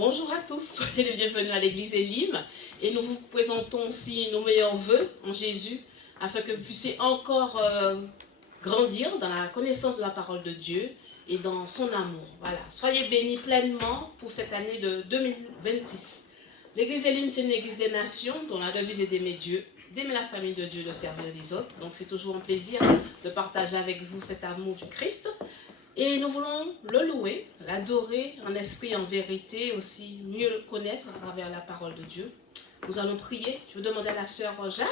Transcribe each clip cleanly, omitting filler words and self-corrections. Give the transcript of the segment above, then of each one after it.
Bonjour à tous, soyez les bienvenus à l'église Elim et nous vous présentons aussi nos meilleurs vœux en Jésus afin que vous puissiez encore grandir dans la connaissance de la parole de Dieu et dans son amour. Voilà, soyez bénis pleinement pour cette année de 2026. L'église Elim, c'est une église des nations dont la devise est d'aimer Dieu, d'aimer la famille de Dieu, de servir les autres. Donc c'est toujours un plaisir de partager avec vous cet amour du Christ. Et nous voulons le louer, l'adorer en esprit, en vérité, aussi mieux le connaître à travers la parole de Dieu. Nous allons prier. Je vais demander à la sœur Jeanne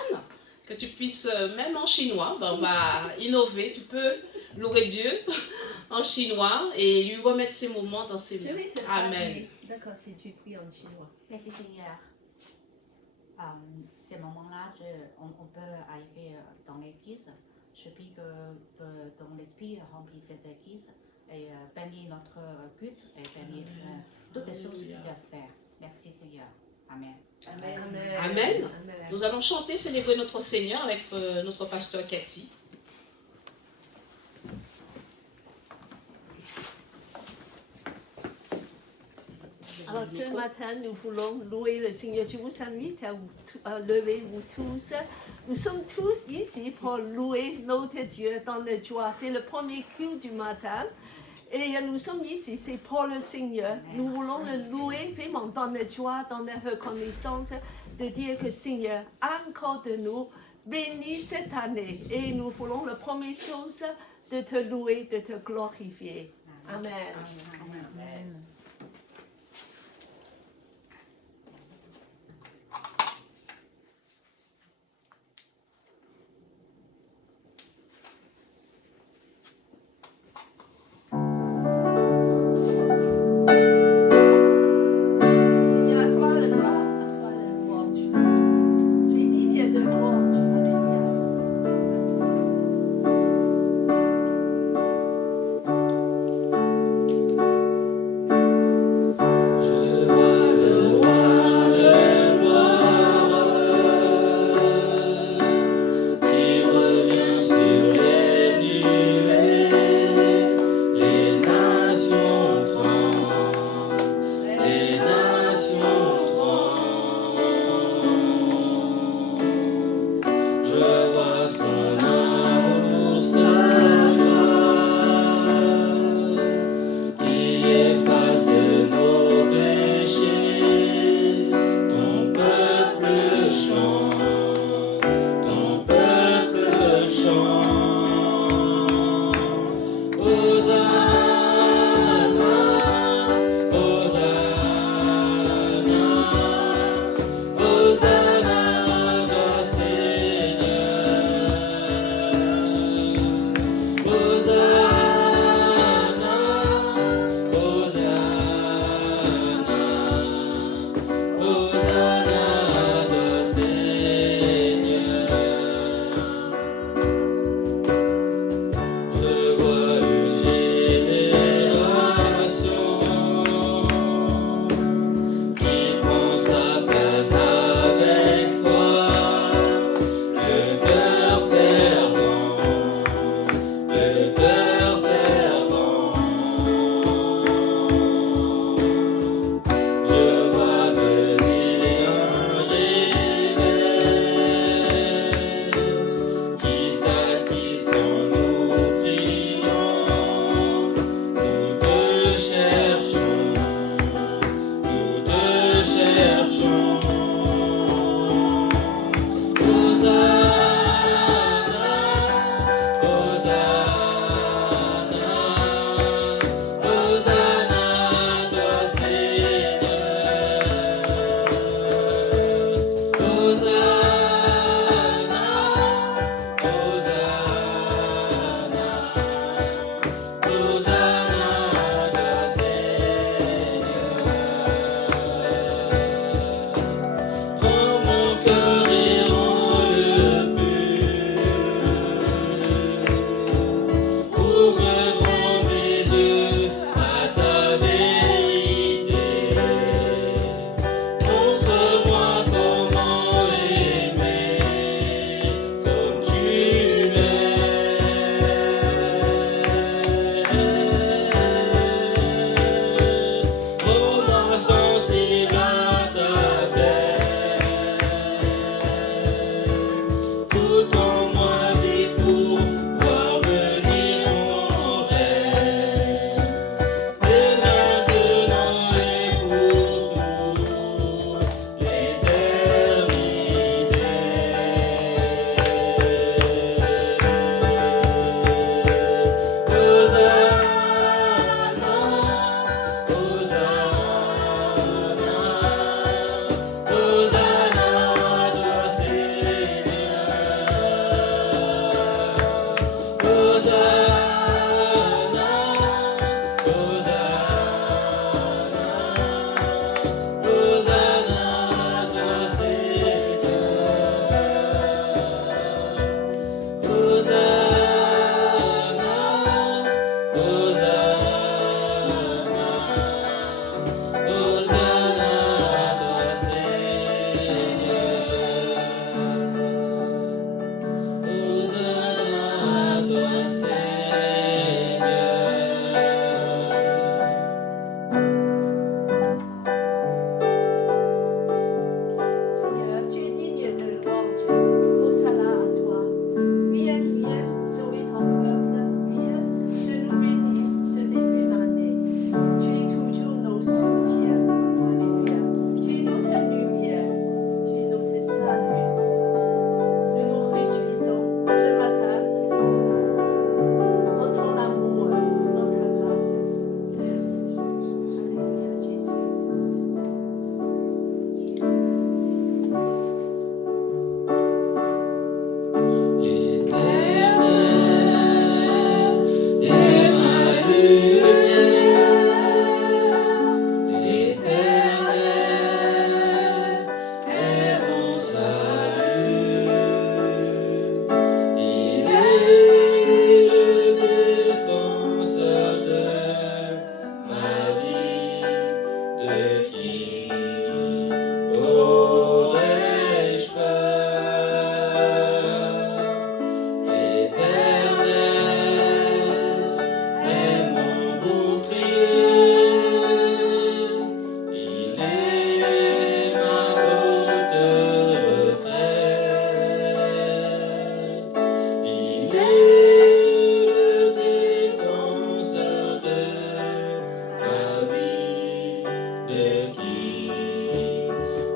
que tu puisses, même en chinois, on va innover. Tu peux louer Dieu en chinois et lui remettre ses moments dans ses mains. Amen. D'accord, si tu pries en chinois. Merci Seigneur. Ces moments-là, on peut arriver dans l'église. Je prie que ton esprit remplisse cette église et bénisse notre culte et bénisse toutes les choses qu'il doit faire. Merci Seigneur. Amen. Amen. Amen. Amen. Nous allons chanter, célébrer notre Seigneur avec notre pasteur Cathy. Alors ce matin, nous voulons louer le Seigneur. Je vous invite à lever vous tous. Nous sommes tous ici pour louer notre Dieu dans la joie. C'est le premier culte du matin. Et nous sommes ici, c'est pour le Seigneur. Nous voulons le louer vraiment dans la joie, dans la reconnaissance, de dire que Seigneur, encore de nous, bénis cette année. Et nous voulons la première chose, de te louer, de te glorifier. Amen. Amen.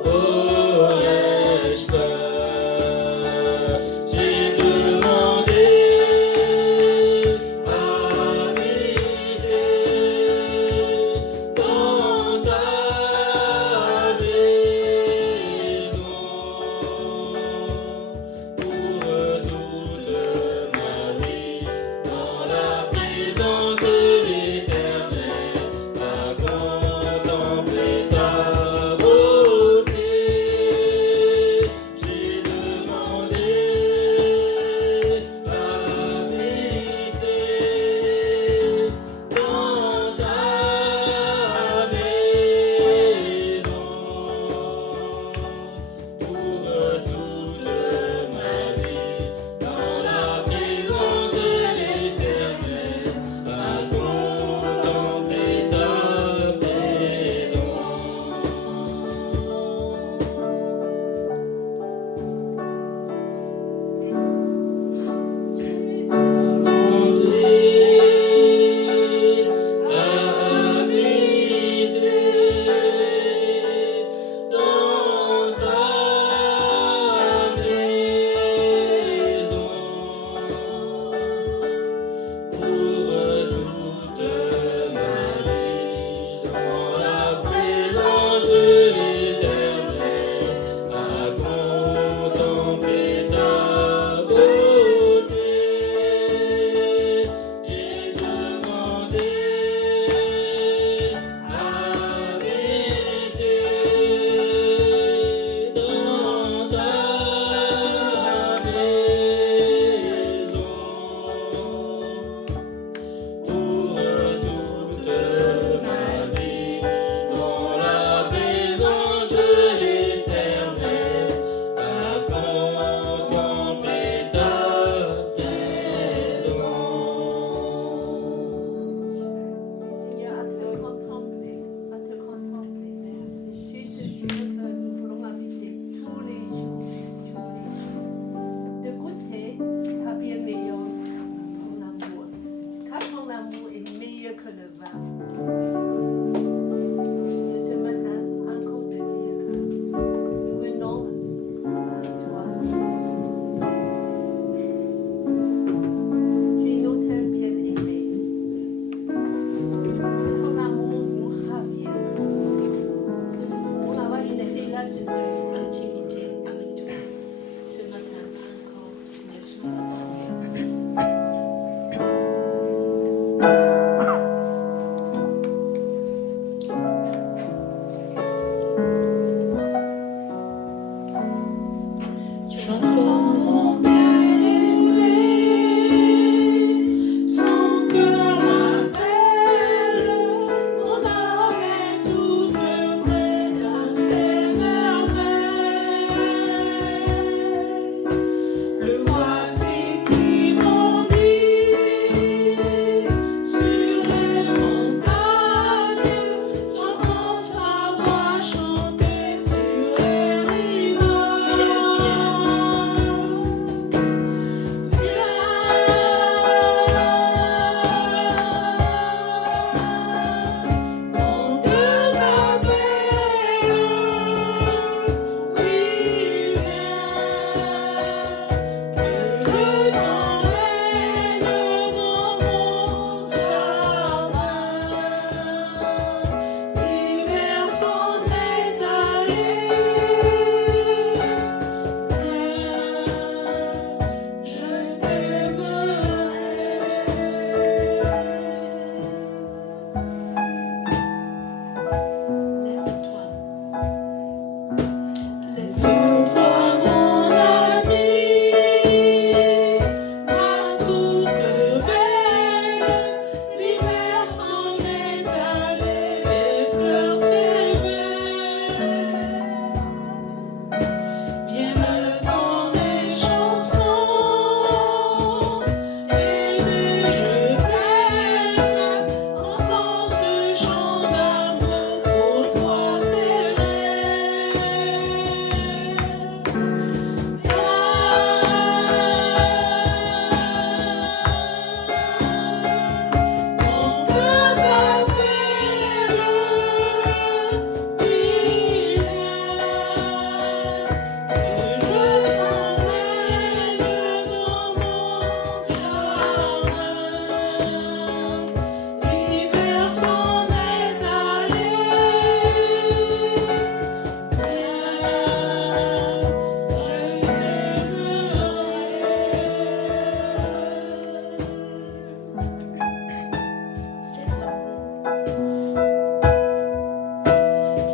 aurais-je peur? J'ai demandé habiter dans ta maison pour toute ma vie, dans la présence de l'Éternel, à contempler ta beauté. J'ai demandé habiter dans ta maison pour toute ma vie, dans la présence de l'Éternel, à contempler ta Seigneur, à te contempler, à te contempler. Tu es ce Dieu que nous voulons habiter tous les jours, de goûter ta bienveillance, ton amour, car ton amour est meilleur que le vin. Seigneur, ce matin, encore de dire que nous venons à toi. Tu es notre bien-aimé. Que ton amour nous ravienne. Que nous pouvons avoir une relation d'intimité avec toi. Ce matin encore, Seigneur, sois la J'entends mon bien-aimé, son cœur m'appelle, mon âme est toute près dans ses merveilles. Le voici qui bondit sur les montagnes, j'entends sa voix chanter sur les rivages. Mon Dieu t'appelle, oui viens, que je t'emmène dans mon jardin, y vers son aile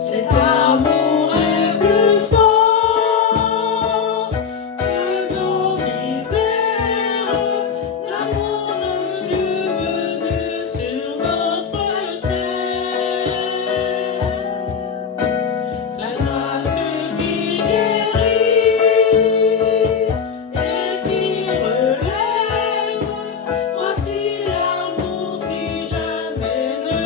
Cet amour est plus fort que nos misères, l'amour de Dieu venu sur notre terre. La grâce qui guérit et qui relève, voici l'amour qui jamais ne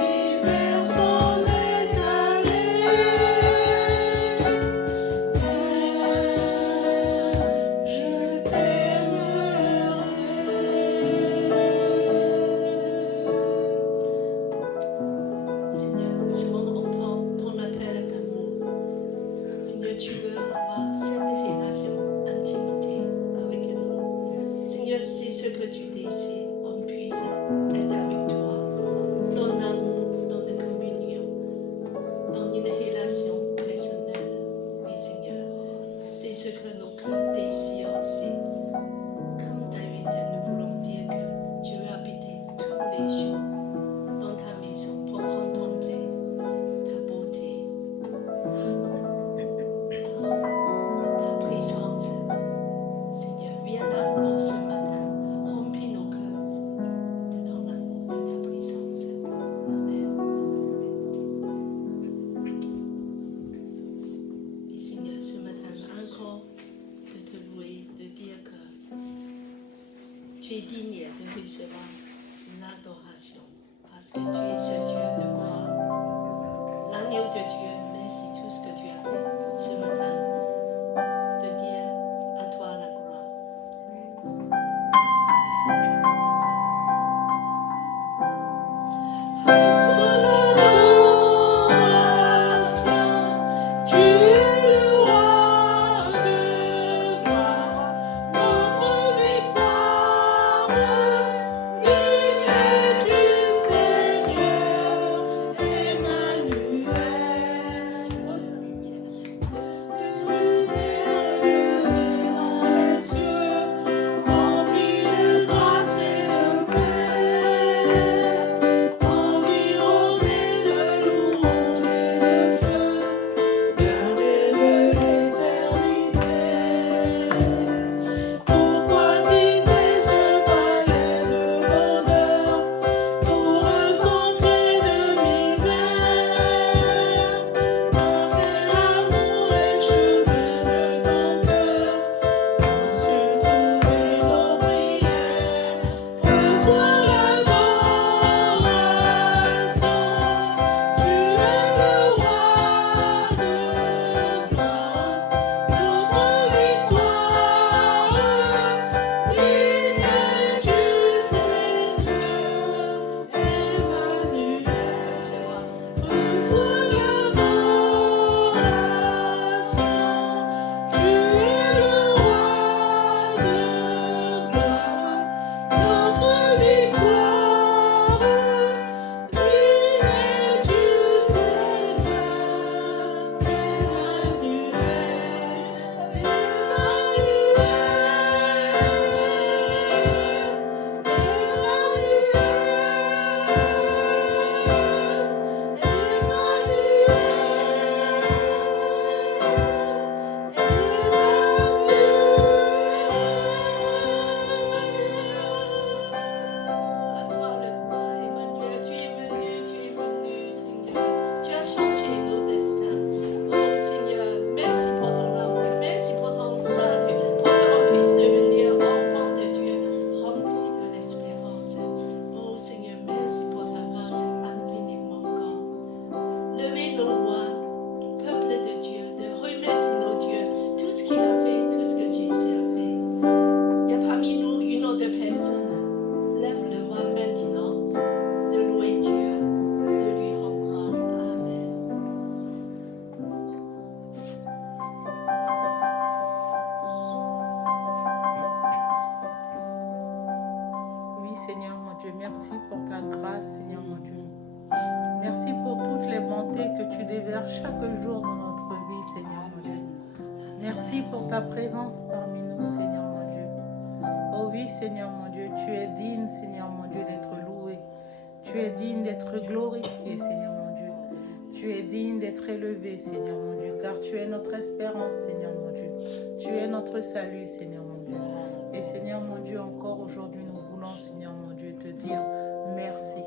l'hiver s'en est allé. Je Seigneur, nous savons entendre ton appel d'amour. Seigneur, tu veux avoir cette relation, intimité avec nous. Seigneur, c'est ce que tu désires. On puisse être avec toi. Ton amour, dans la communion, dans une relation personnelle. Oui, Seigneur, c'est ce que nos cœurs désirent aussi. Comme David, nous voulons dire que tu veux habiter tous les jours dans ta maison pour contempler ta beauté, ta présence. Seigneur, viens encore ce matin, remplis nos cœurs de ton amour, de ta présence. Amen. Oui, Seigneur, ce matin, encore de te louer, de dire que tu es digne de recevoir l'adoration, parce que tu es ce Dieu de gloire. L'agneau de Dieu, merci tout ce que tu as fait ce matin, de dire à toi la gloire. Reçois l'adoration, tu es le roi de gloire, notre victoire, digne es-tu Seigneur. merci pour ta grâce, Seigneur mon Dieu. Merci pour toutes les bontés que tu déverses chaque jour dans notre vie, Seigneur mon Dieu. Merci pour ta présence parmi nous, Seigneur mon Dieu. Oh oui, Seigneur mon Dieu, tu es digne, Seigneur mon Dieu, d'être loué. Tu es digne d'être glorifié, Seigneur mon Dieu. Tu es digne d'être élevé, Seigneur mon Dieu, car tu es notre espérance, Seigneur mon Dieu. Tu es notre salut, Seigneur mon Dieu. Et Seigneur mon Dieu, encore aujourd'hui, nous voulons, Seigneur mon Dieu, te dire merci.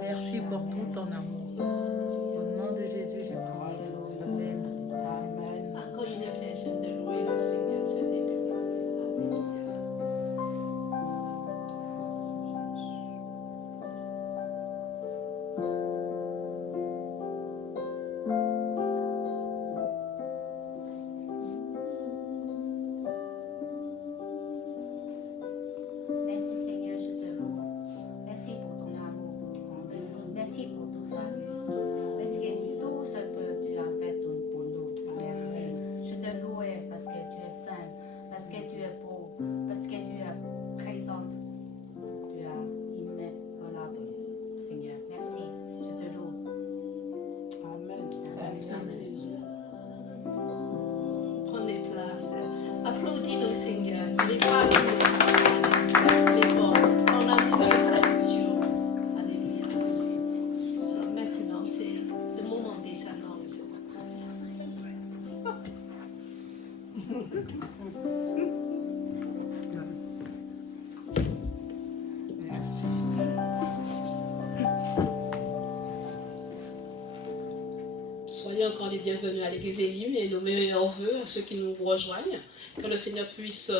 Merci pour tout ton amour. Au nom de Jésus, je prie. Amen. Encore une personne de louer le Seigneur ce début. Alléluia. Merci Seigneur, je te loue. Merci pour ton amour. Merci pour tout salut. Merci que tout ce que tu as fait pour nous. Merci. Je te loue parce que tu es saint, parce que tu es beau, parce que tu es présente. Tu as immémorable, Seigneur. Merci. Je te loue. Prenez place. Applaudis le Seigneur. Il est parmi nous. Il est bon. En amour, il est toujours. Alléluia. Maintenant, c'est le moment des annonces. Soyez encore les bienvenus à l'église Elim et nos meilleurs vœux à ceux qui nous rejoignent. Que le Seigneur puisse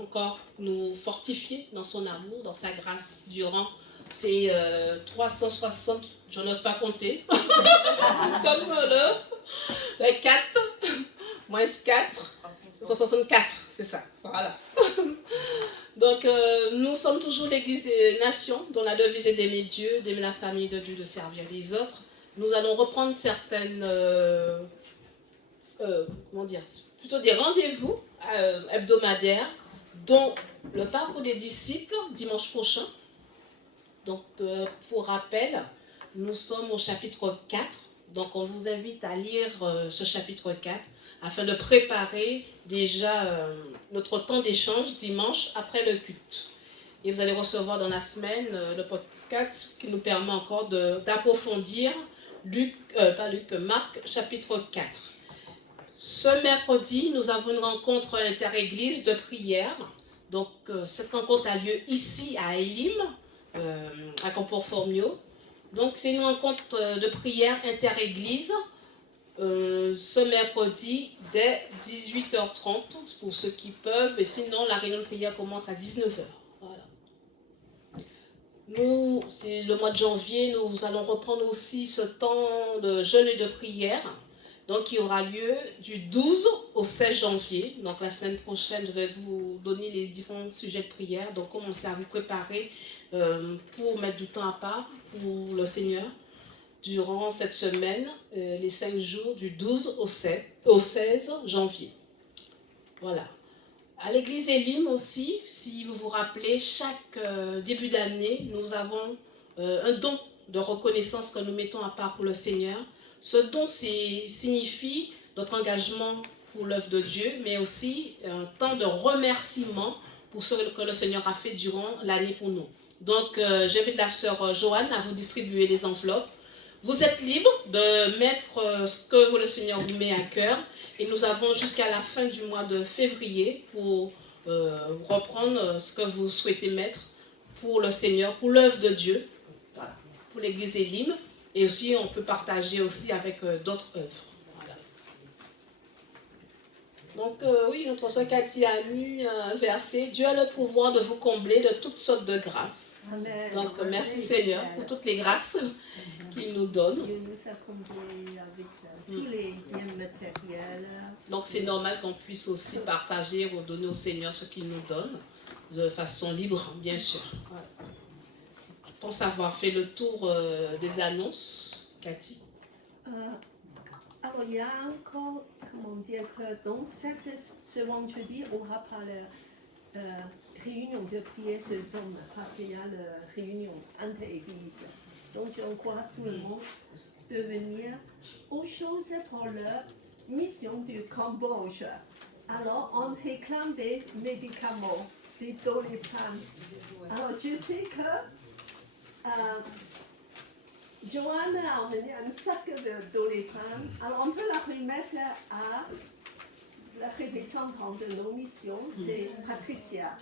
encore nous fortifier dans son amour, dans sa grâce durant ces 360, je n'ose pas compter. Nous sommes le 4, moins 4, 164, c'est ça, voilà. Donc nous sommes toujours l'église des nations, dont la devise est d'aimer Dieu, d'aimer la famille de Dieu, de servir les autres. Nous allons reprendre certaines, plutôt des rendez-vous hebdomadaires, dont le parcours des disciples dimanche prochain. Donc, pour rappel, nous sommes au chapitre 4. Donc, on vous invite à lire ce chapitre 4 afin de préparer déjà notre temps d'échange dimanche après le culte. Et vous allez recevoir dans la semaine le podcast qui nous permet encore d'approfondir Marc chapitre 4. Ce mercredi, nous avons une rencontre inter-église de prière. Donc, cette rencontre a lieu ici à Elim, à Campo-Formio. Donc, c'est une rencontre de prière inter-église ce mercredi dès 18h30 pour ceux qui peuvent. Et sinon, la réunion de prière commence à 19h. Nous, c'est le mois de janvier, nous allons reprendre aussi ce temps de jeûne et de prière, donc qui aura lieu du 12 au 16 janvier. Donc la semaine prochaine, je vais vous donner les différents sujets de prière, donc commencez à vous préparer pour mettre du temps à part pour le Seigneur durant cette semaine, les 5 jours du 12 au 16 janvier. Voilà. À l'église Elim aussi, si vous vous rappelez, chaque début d'année, nous avons un don de reconnaissance que nous mettons à part pour le Seigneur. Ce don signifie notre engagement pour l'œuvre de Dieu, mais aussi un temps de remerciement pour ce que le Seigneur a fait durant l'année pour nous. Donc, j'invite la sœur Joanne à vous distribuer les enveloppes. Vous êtes libre de mettre ce que le Seigneur vous met à cœur. Et nous avons jusqu'à la fin du mois de février pour reprendre ce que vous souhaitez mettre pour le Seigneur, pour l'œuvre de Dieu, voilà, pour l'église Elim. Et aussi, on peut partager aussi avec d'autres œuvres. Voilà. Donc, oui, notre soeur Cathy a mis un verset. Dieu a le pouvoir de vous combler de toutes sortes de grâces. Amen. Donc, merci Seigneur pour toutes les grâces qu'il nous donne. Dieu nous a comblés avec tous les biens matériels. Donc, c'est normal qu'on puisse aussi partager ou donner au Seigneur ce qu'il nous donne de façon libre, bien sûr. Voilà. Je pense avoir fait le tour des annonces, Cathy. Alors, il y a encore, comment dire, que dans ce vendredi, on aura parlé réunion de prière ce hommes parce qu'il y a la réunion entre églises. Donc j'encourage tout le monde de venir aux choses pour leur mission du Cambodge. Alors on réclame des médicaments, des doliprane. Alors je sais que Joanne a emmené un sac de doliprane. Alors on peut la remettre à la représentante de nos missions, c'est Patricia.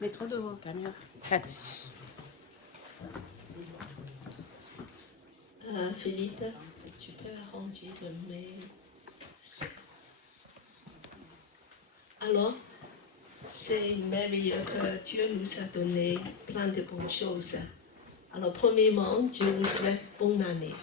Mets-toi devant, caméra. Cathy. Philippe, tu peux arranger le mail. Alors, c'est merveilleux que Dieu nous a donné plein de bonnes choses. Alors, premièrement, je vous souhaite bonne année.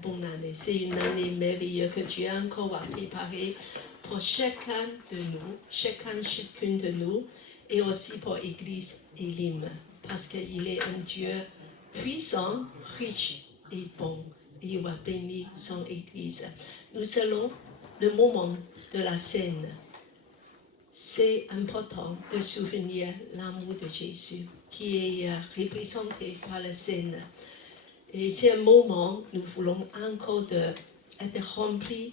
Bonne année. C'est une année merveilleuse que Dieu encore va préparer pour chacun de nous, chacune de nous, et aussi pour l'Église Elim, parce qu'il est un Dieu puissant, riche et bon, et il va bénir son Église. Nous allons le moment de la scène. C'est important de souvenir l'amour de Jésus qui est représenté par la scène. Et c'est un moment, nous voulons encore être remplis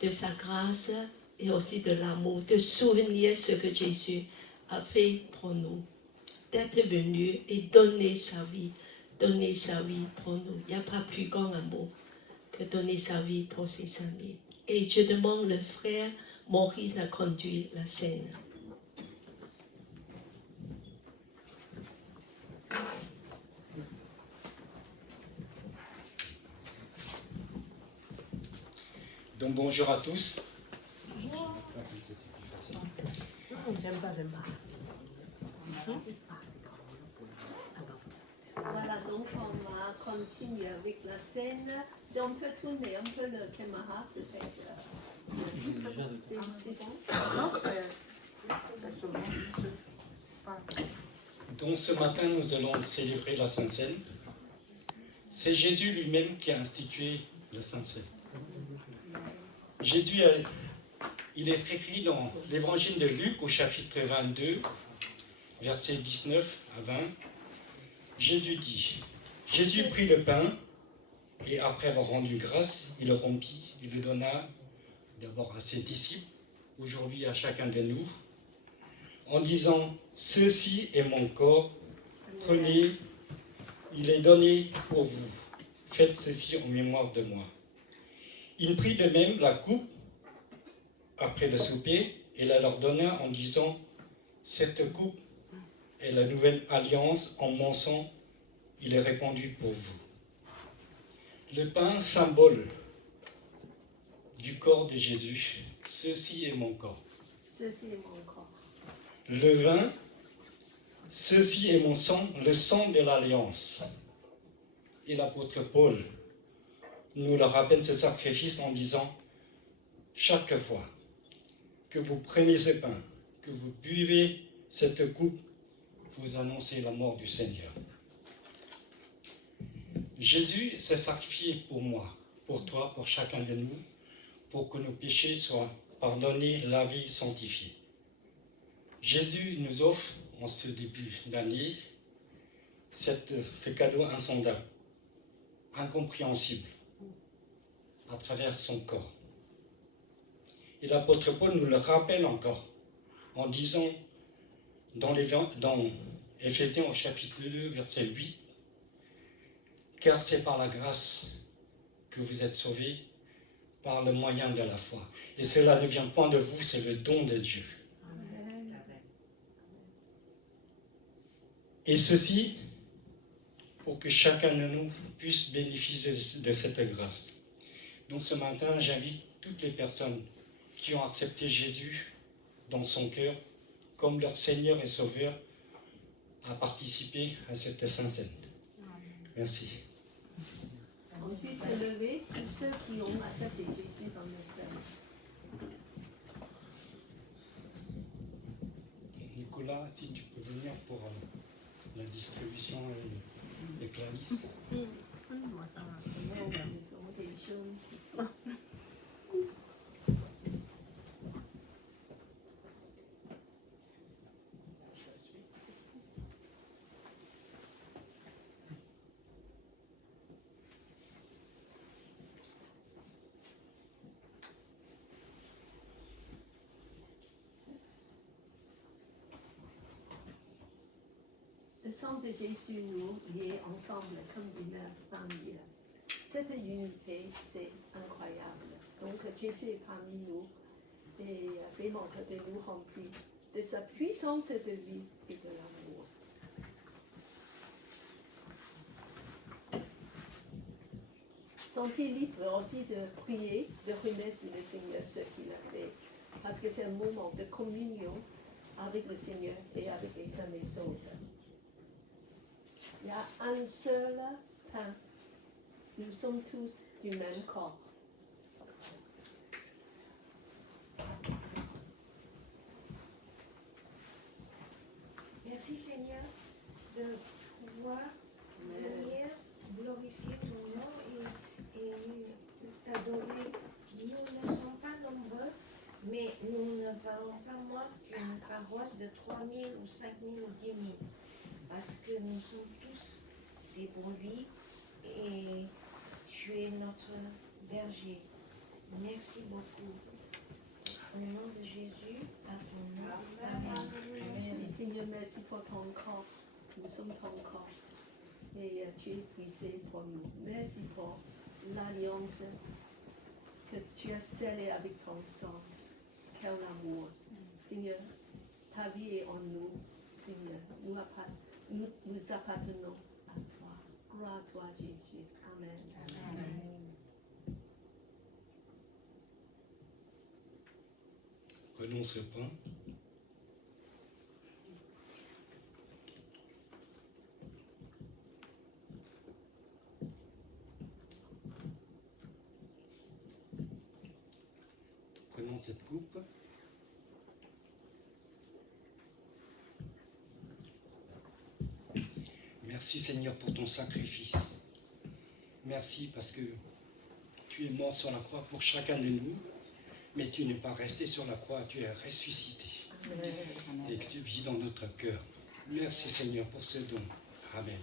de sa grâce et aussi de l'amour, de souvenir ce que Jésus a fait pour nous, d'être venu et donner sa vie pour nous. Il n'y a pas plus grand amour que donner sa vie pour ses amis. Et je demande le frère Maurice à conduire la scène. Donc bonjour à tous. J'aime pas. Voilà, donc on va continuer avec la scène. Si on peut tourner un peu le caméra, peut-être. C'est bon. Donc ce matin, nous allons célébrer la Sainte Seine. C'est Jésus lui-même qui a institué la Sainte Seine. Jésus, il est écrit dans l'évangile de Luc au chapitre 22, versets 19 à 20. Jésus dit, Jésus prit le pain et après avoir rendu grâce, il le rompit, il le donna d'abord à ses disciples, aujourd'hui à chacun de nous, en disant, ceci est mon corps, prenez, il est donné pour vous, faites ceci en mémoire de moi. Il prit de même la coupe après le souper et la leur donna en disant, cette coupe est la nouvelle alliance en mon sang, il est répandu pour vous. Le pain, symbole du corps de Jésus, ceci est mon corps. Ceci est mon corps. Le vin, ceci est mon sang, le sang de l'alliance. Et l'apôtre Paul nous le rappelle ce sacrifice en disant, chaque fois que vous prenez ce pain, que vous buvez cette coupe, vous annoncez la mort du Seigneur. Jésus s'est sacrifié pour moi, pour toi, pour chacun de nous, pour que nos péchés soient pardonnés, lavés, sanctifiés. Jésus nous offre, en ce début d'année, ce cadeau insondable, incompréhensible, à travers son corps. Et l'apôtre Paul nous le rappelle encore, en disant, dans Éphésiens au chapitre 2, verset 8, car c'est par la grâce que vous êtes sauvés, par le moyen de la foi. Et cela ne vient pas de vous, c'est le don de Dieu. Et ceci, pour que chacun de nous puisse bénéficier de cette grâce. Donc ce matin, j'invite toutes les personnes qui ont accepté Jésus dans son cœur comme leur Seigneur et Sauveur à participer à cette Sainte Seine. Merci. On puisse se lever tous ceux qui ont accepté Jésus dans leur cœur. Nicolas, si tu peux venir pour la distribution et les clarisses. Amen. sang de Jésus nous lié ensemble comme une famille. Cette unité, c'est incroyable. Donc Jésus est parmi nous et vraiment de nous remplir de sa puissance de vie et de l'amour. Sentez libre aussi de prier, de remercier le Seigneur ce qu'il a fait, parce que c'est un moment de communion avec le Seigneur et avec les uns et les autres. Il y a un seul pain. Nous sommes tous du même corps. Merci Seigneur de pouvoir venir glorifier ton nom et t'adorer. Nous ne sommes pas nombreux, mais nous ne valons pas moins qu'une paroisse de 3 000 ou 5 000 ou 10 000. Parce que nous sommes tous des brebis et tu es notre berger. Merci beaucoup. Au nom de Jésus, à ton nom. Amen. Seigneur, merci pour ton corps. Nous sommes ton corps. Et tu es brisé pour nous. Merci pour l'alliance que tu as scellée avec ton sang. Quel amour. Seigneur, ta vie est en nous. Seigneur, nous appartenons à toi. Gloire à toi, Jésus. Amen. Amen. Prenons ce pain. Prenons cette coupe. Merci Seigneur pour ton sacrifice. Merci parce que tu es mort sur la croix pour chacun de nous, mais tu n'es pas resté sur la croix, tu es ressuscité. Et que tu vis dans notre cœur. Merci Seigneur pour ce don. Amen.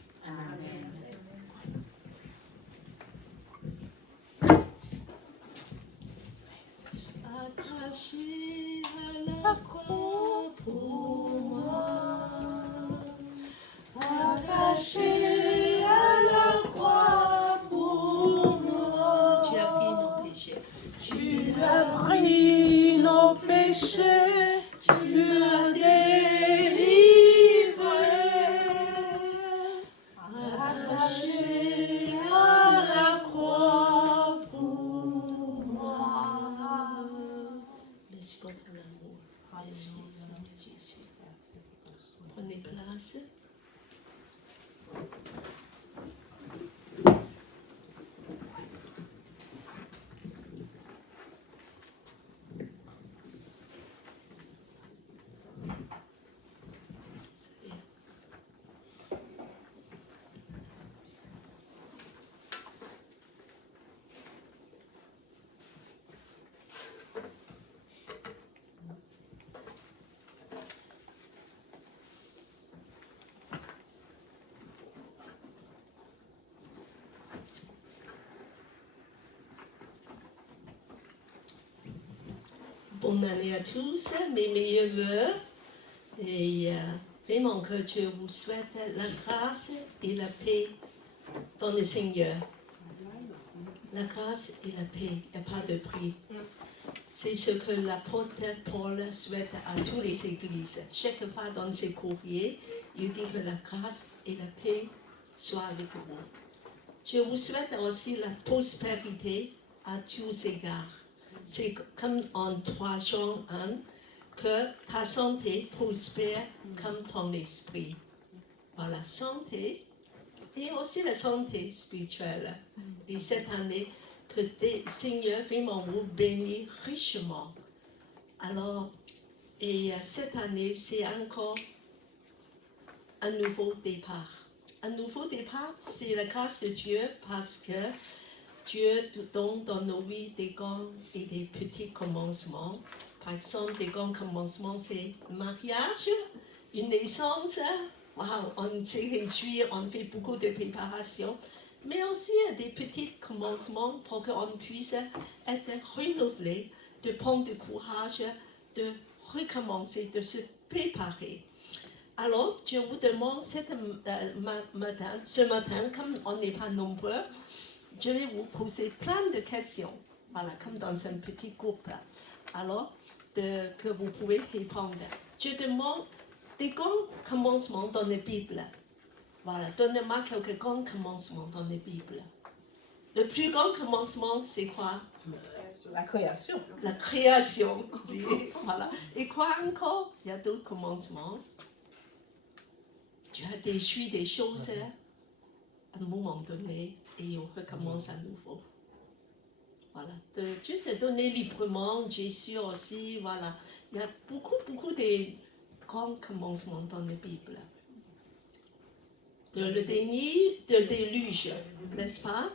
Attaché à la croix pour moi. Attaché à la croix pour moi. Tu as pris nos péchés. Tu as pris nos péchés, tu m'as délivré. Attaché à la croix pour moi. Merci pour ton amour. Merci Seigneur Jésus. Prenez place. C'est bien. Bonne année à tous, mes meilleurs voeux. Et vraiment que je vous souhaite la grâce et la paix dans le Seigneur. La grâce et la paix, il n'y a pas de prix. C'est ce que l'apôtre Paul souhaite à toutes les églises. Chaque fois dans ses courriers, il dit que la grâce et la paix soient avec vous. Je vous souhaite aussi la prospérité à tous égards. C'est comme en 3 Jean 1, que ta santé prospère comme ton esprit. Voilà, santé et aussi la santé spirituelle. Et cette année, que le Seigneur vraiment vous bénisse richement. Alors, et cette année, c'est encore un nouveau départ. Un nouveau départ, c'est la grâce de Dieu parce que Dieu donne dans nos vies des grands et des petits commencements. Par exemple, des grands commencements, c'est le mariage, une naissance. Wow, on s'est réjouit, on fait beaucoup de préparations. Mais aussi des petits commencements pour qu'on puisse être renouvelé, de prendre du courage, de recommencer, de se préparer. Alors, je vous demande ce matin, comme on n'est pas nombreux, je vais vous poser plein de questions, voilà, comme dans un petit groupe. Alors, que vous pouvez répondre. Je demande des grands commencements dans la Bible. Voilà, donnez-moi quelques grands commencements dans la Bible. Le plus grand commencement, c'est quoi? La création. La création, oui, voilà. Et quoi encore? Il y a d'autres commencements. Tu as déçu des choses à un moment donné et on recommence à nouveau. Voilà. Dieu s'est donné librement, Jésus aussi, voilà. Il y a beaucoup de grands commencements dans la Bible. Le déluge, n'est-ce pas?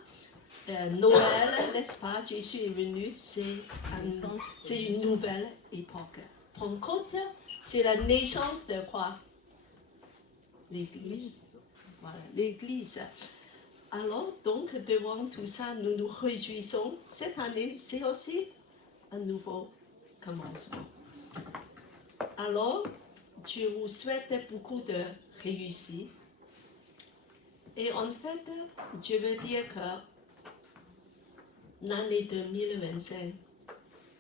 Noël, n'est-ce pas? Jésus est venu, c'est une nouvelle époque. Pentecôte, c'est la naissance de quoi? L'Église. Voilà, l'Église. Alors, donc, devant tout ça, nous nous réjouissons. Cette année, c'est aussi un nouveau commencement. Alors, je vous souhaite beaucoup de réussite. Et en fait, je veux dire que l'année 2025,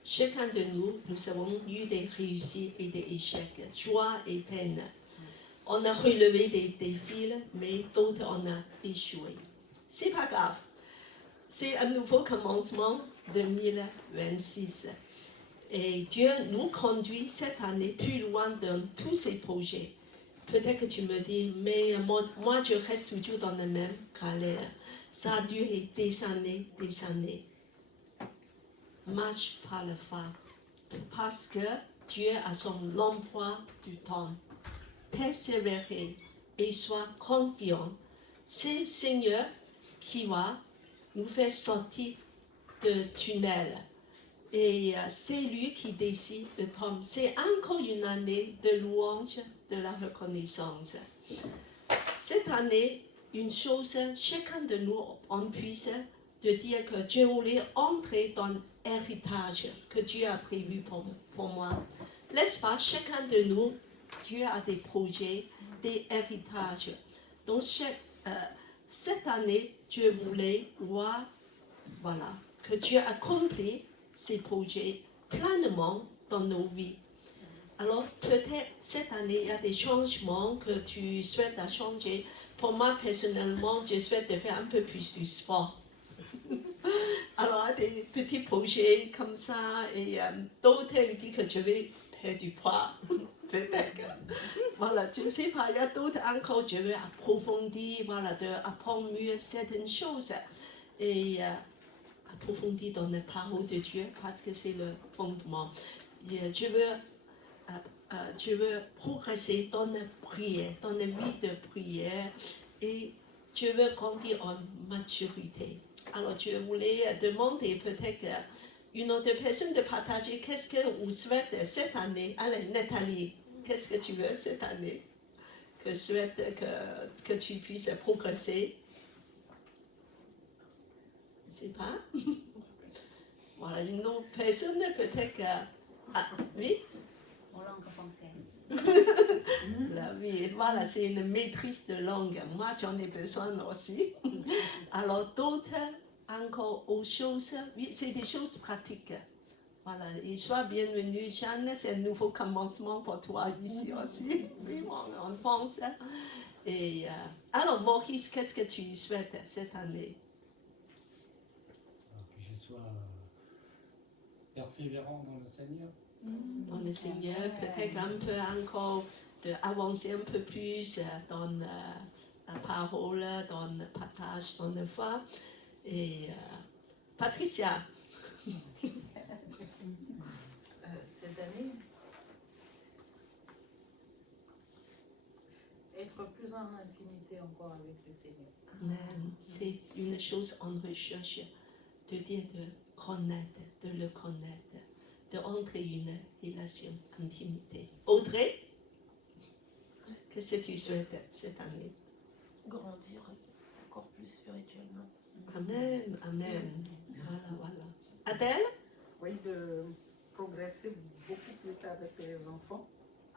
chacun de nous, nous avons eu des réussites et des échecs, joie et peine. On a relevé des défis, mais d'autres on a échoué. C'est pas grave. C'est un nouveau commencement 2026. Et Dieu nous conduit cette année plus loin de tous ces projets. Peut-être que tu me dis, mais moi je reste toujours dans la même galère. Ça a duré des années, des années. Marche par le phare. Parce que Dieu a son emploi du temps. Persévérer et sois confiant. C'est le Seigneur qui va nous faire sortir de tunnel. Et c'est lui qui décide le temps. C'est encore une année de louange, de la reconnaissance. Cette année, une chose, chacun de nous, on puisse de dire que Dieu voulait entrer dans l'héritage que Dieu a prévu pour moi. N'est-ce pas, chacun de nous, Dieu a des projets, des héritages. Donc, cette année, Dieu voulait voir, voilà, que Dieu accomplit ces projets pleinement dans nos vies. Alors, peut-être cette année, il y a des changements que tu souhaites changer. Pour moi, personnellement, je souhaite de faire un peu plus du sport. Alors, des petits projets comme ça, et d'autres disent que je vais perdre du poids, peut-être. Voilà, je ne sais pas, il y a d'autres encore, je veux approfondir, voilà, d'apprendre mieux certaines choses. Et approfondir dans la parole de Dieu, parce que c'est le fondement. Et je veux progresser dans la prière, dans la vie de prière, et je veux grandir en maturité. Alors, je voulais demander peut-être une autre personne de partager qu'est-ce que vous souhaitez cette année. Allez, Nathalie, qu'est-ce que tu veux cette année? Que souhaite que tu puisses progresser? Je ne sais pas. Voilà, une autre personne peut-être. Ah, oui? En langue française. Là, oui, voilà, c'est une maîtrise de langue. Moi, j'en ai besoin aussi. Alors, d'autres, encore autre chose, oui, c'est des choses pratiques. Voilà, et sois bienvenue, Jeanne, c'est un nouveau commencement pour toi ici aussi, vraiment, en France. Et alors, Maurice, qu'est-ce que tu souhaites cette année? Que je sois persévérant dans le Seigneur. Dans le Seigneur, peut-être un peu encore d'avancer un peu plus dans la parole, dans le partage, dans la foi. Et Patricia. Cette année, être plus en intimité encore avec le Seigneur. Amen. C'est une chose en recherche, de dire de connaître, de le connaître, de entrer une relation, intimité. Audrey, qu'est-ce que tu souhaites cette année? Grandir encore plus spirituellement. Amen, amen. Voilà. Adèle? Oui, de progresser beaucoup plus avec les enfants.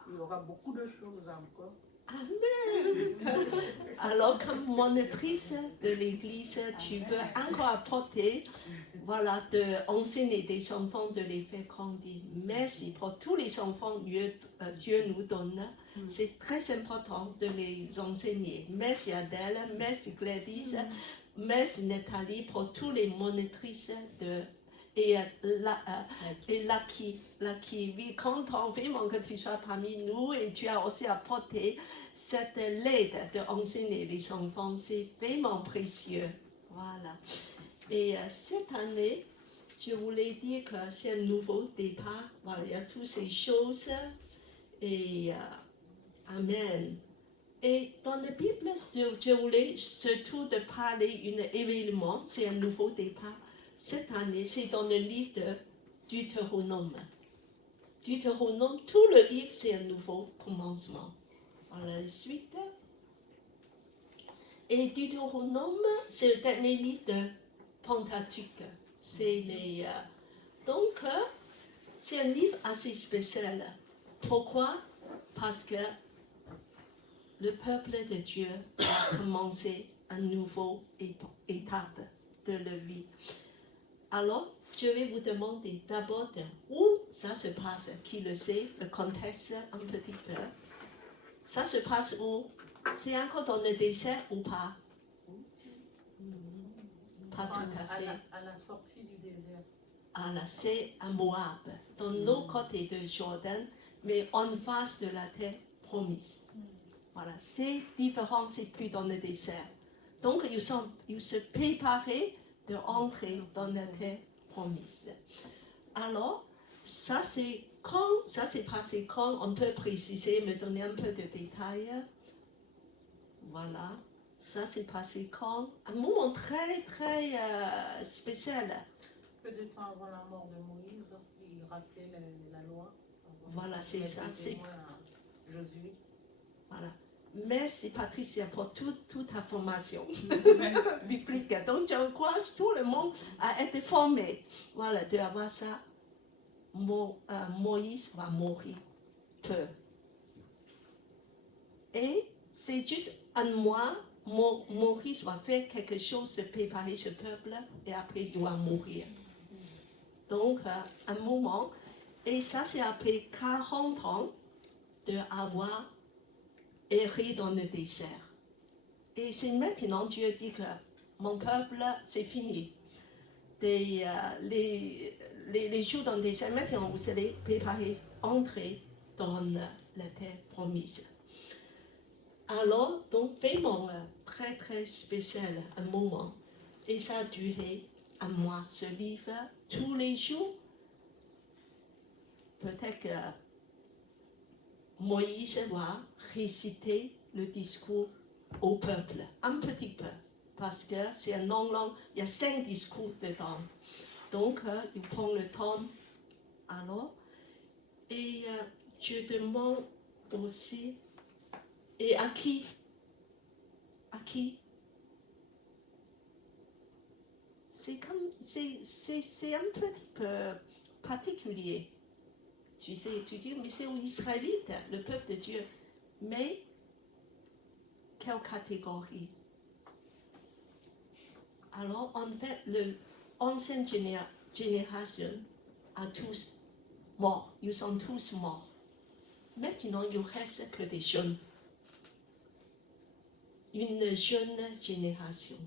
Il y aura beaucoup de choses encore Amen. Alors, comme monitrice de l'église, tu peux encore apporter, voilà, d'enseigner des enfants, de les faire grandir. Merci pour tous les enfants que Dieu nous donne. C'est très important de les enseigner. Merci Adèle, merci Gladys, merci Nathalie pour tous les monitrices et Lucky, oui, content vraiment que tu sois parmi nous et tu as aussi apporté cette aide d'enseigner les enfants, c'est vraiment précieux. Voilà. Et cette année, je voulais dire que c'est un nouveau départ. Voilà, il y a toutes ces choses. Et Amen. Et dans la Bible, je voulais surtout de parler d'un événement, c'est un nouveau départ. Cette année, c'est dans le livre de Deutéronome. Deutéronome, tout le livre, c'est un nouveau commencement. Voilà la suite. Et Deutéronome, c'est le dernier livre de Pentateuque. C'est donc, c'est un livre assez spécial. Pourquoi? Parce que le peuple de Dieu a commencé une nouvelle étape de leur vie. Alors, je vais vous demander d'abord où ça se passe, qui le sait, le contexte un petit peu. Ça se passe où? C'est encore dans le désert ou pas? Pas tout à fait. À la sortie du désert. C'est à Moab, dans nos côtés de Jordan, mais en face de la terre promise. Voilà, c'est différent, c'est plus dans le désert. Donc, ils se préparaient d'entrer dans la terre promise. Alors, ça c'est passé quand, on peut préciser, me donner un peu de détails. Voilà, ça s'est passé quand? Un moment très, très spécial. Peu de temps avant la mort de Moïse, il rappelait la loi. Voilà, c'est ça. C'est Josué. Voilà. Merci Patricia pour toute ta formation biblique. Donc j'encourage tout le monde à être formé. Voilà, de avoir ça. Moïse va mourir peu. Et c'est juste un mois, Moïse va faire quelque chose de préparer ce peuple et après il doit mourir. Donc un moment, et ça c'est après 40 ans d'avoir errer dans le désert. Et c'est maintenant Dieu dit que mon peuple, c'est fini. Les jours dans le désert, maintenant vous allez préparer, entrer dans la terre promise. Alors, donc vraiment très très spécial un moment. Et ça a duré un mois, ce livre, tous les jours. Peut-être que Moïse va réciter le discours au peuple, un petit peu, parce que c'est un long, il y a 5 discours dedans. Donc, il prend le temps, alors, et je demande aussi, et à qui? C'est un petit peu particulier. Tu sais, tu dis, mais c'est aux Israélites, le peuple de Dieu. Mais, quelle catégorie? Alors, en fait, l'ancienne génération a tous morts. Ils sont tous morts. Maintenant, il ne reste que des jeunes. Une jeune génération.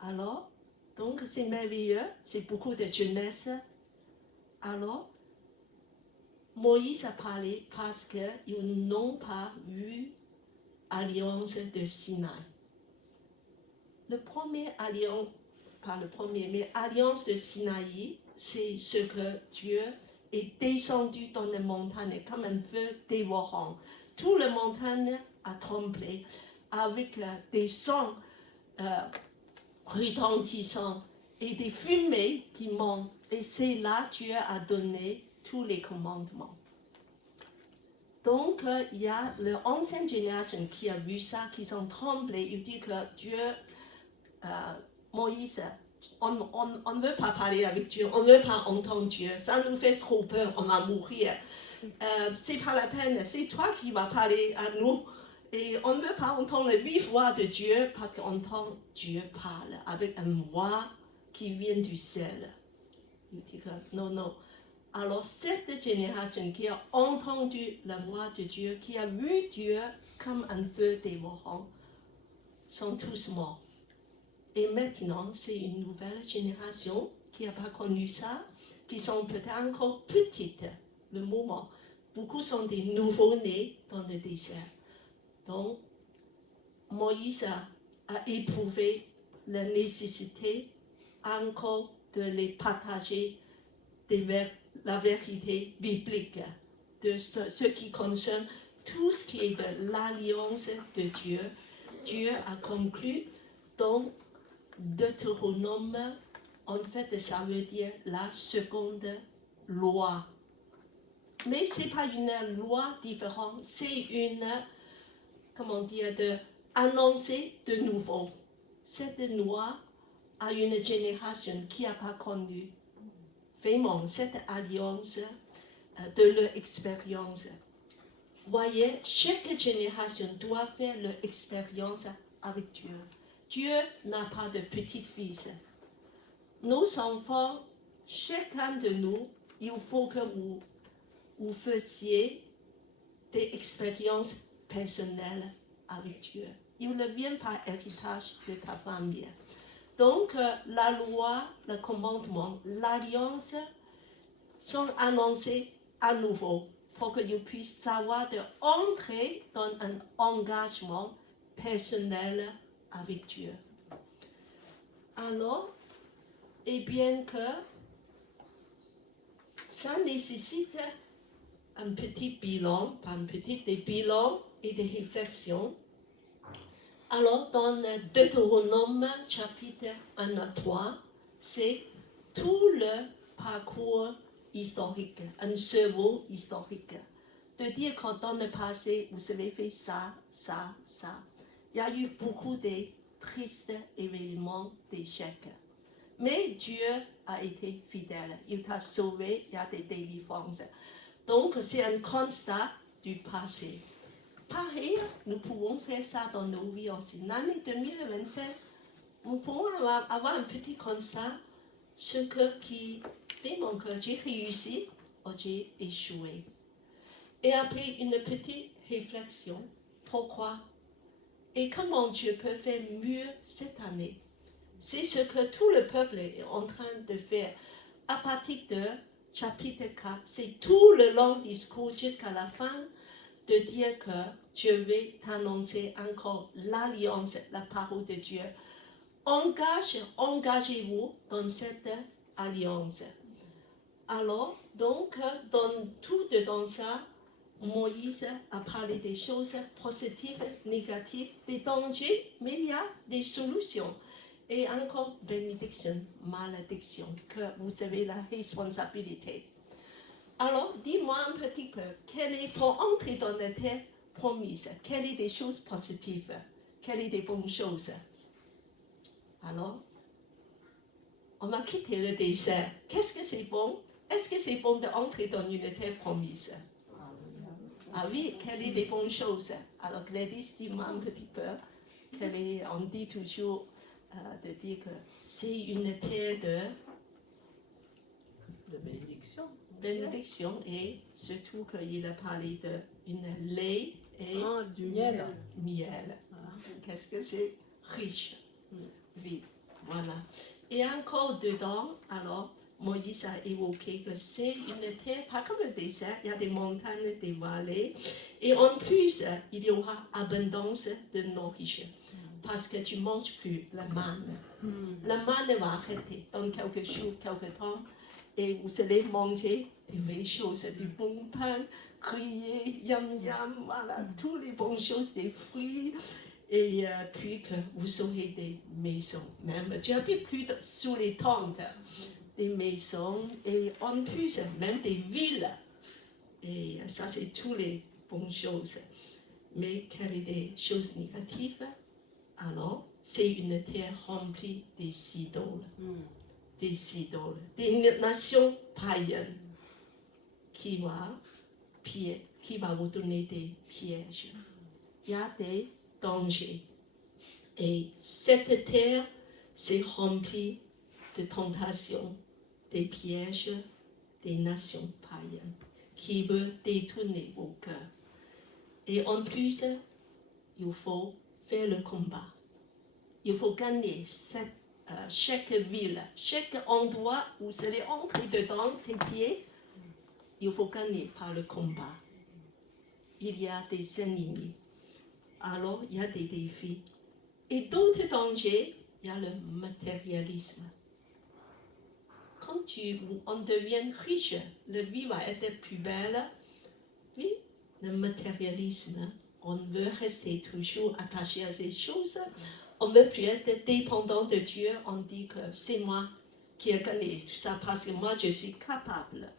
Alors, donc, c'est merveilleux. C'est beaucoup de jeunesse. Alors, Moïse a parlé parce qu'ils n'ont pas eu alliance de Sinaï. Le premier alliance, pas le premier, mais alliance de Sinaï, c'est ce que Dieu est descendu dans les montagnes comme un feu dévorant. Toute la montagne a tremblé avec des sons retentissants et des fumées qui montent. Et c'est là que Dieu a donné tous les commandements. Donc, il y a l'ancienne génération qui a vu ça, qui ont tremblé. Il dit que Dieu, Moïse on ne veut pas parler avec Dieu, on ne veut pas entendre Dieu, ça nous fait trop peur, on va mourir. C'est pas la peine, c'est toi qui vas parler à nous. Et on ne veut pas entendre la vive voix de Dieu parce qu'on entend Dieu parle avec une voix qui vient du ciel. Il dit que non, non. Alors cette génération qui a entendu la voix de Dieu, qui a vu Dieu comme un feu dévorant, sont tous morts. Et maintenant, c'est une nouvelle génération qui n'a pas connu ça, qui sont peut-être encore petites, le moment. Beaucoup sont des nouveaux-nés dans le désert. Donc, Moïse a éprouvé la nécessité encore de les partager la vérité biblique, de ce qui concerne tout ce qui est de l'alliance de Dieu. Dieu a conclu dans Deutéronome, en fait, ça veut dire la seconde loi. Mais ce n'est pas une loi différente, c'est une, comment dire, annoncer de nouveau. Cette loi a une génération qui n'a pas connu vraiment cette alliance de leur expérience. Voyez, chaque génération doit faire leur expérience avec Dieu. Dieu n'a pas de petits-fils. Nos enfants, chacun de nous, il faut que vous faisiez des expériences personnelles avec Dieu. Il ne vient pas héritage de ta famille. Donc, la loi, le commandement, l'alliance sont annoncés à nouveau pour que vous puissiez savoir d'entrer dans un engagement personnel avec Dieu. Alors, et bien que ça nécessite un petit bilan, pas un petit, des bilans et des réflexions. Alors, dans Deutéronome, chapitre 1 à 3, c'est tout le parcours historique, un cerveau historique. De dire quand dans le passé, vous avez fait ça, ça, ça. Il y a eu beaucoup de tristes événements d'échecs. Mais Dieu a été fidèle. Il t'a sauvé, il y a des délivrances. Donc, c'est un constat du passé. Pareil, nous pouvons faire ça dans nos vies aussi. L'année 2025, nous pouvons avoir un petit constat, ce qui fait que j'ai réussi ou j'ai échoué. Et après, une petite réflexion. Pourquoi? Et comment Dieu peut faire mieux cette année? C'est ce que tout le peuple est en train de faire. À partir de chapitre 4, c'est tout le long discours jusqu'à la fin de dire que je vais t'annoncer encore l'alliance, la parole de Dieu. Engagez-vous dans cette alliance. Alors, donc, dans ça, Moïse a parlé des choses positives, négatives, des dangers, mais il y a des solutions. Et encore, bénédiction, malédiction, que vous avez la responsabilité. Alors, dis-moi un petit peu, pour entrer dans la terre promise, quelles sont des choses positives, quelles sont des bonnes choses? Alors, on va quitter le désert. Qu'est-ce que c'est bon? Est-ce que c'est bon d'entrer dans une terre promise? Ah oui, quelles sont des bonnes choses? Alors, Gladys, dis-moi un petit peu, on dit toujours de dire que c'est une terre de bénédiction et surtout qu'il a parlé d'une lait et du miel. miel. Qu'est-ce que c'est? Riche. Oui, voilà. Et encore dedans, alors, Moïse a évoqué que c'est une terre, pas comme le désert, il y a des montagnes, des vallées, et en plus, il y aura abondance de nourriture, parce que tu ne manges plus la manne. La manne va arrêter dans quelques jours, quelques temps, et vous allez manger des vraies choses, du bon pain, grillé, yam yam, voilà, toutes les bonnes choses, des fruits, et puis que vous aurez des maisons, même, tu n'habites plus sous les tentes, des maisons, et en plus, même des villes, et ça c'est toutes les bonnes choses. Mais quelles sont les choses négatives? Alors, c'est une terre remplie des idoles. Des idoles, des nations païennes qui va vous donner des pièges. Il y a des dangers. Et cette terre, c'est rempli de tentations, des pièges des nations païennes qui veulent détourner vos cœurs. Et en plus, il faut faire le combat. Il faut gagner chaque ville, chaque endroit où vous allez entrer dedans, tes pieds, il faut gagner par le combat. Il y a des ennemis. Alors, il y a des défis. Et d'autres dangers, il y a le matérialisme. Quand on devient riche, la vie va être plus belle. Oui, le matérialisme, on veut rester toujours attaché à ces choses. On ne veut plus être dépendant de Dieu. On dit que c'est moi qui ai gagné tout ça parce que moi je suis capable.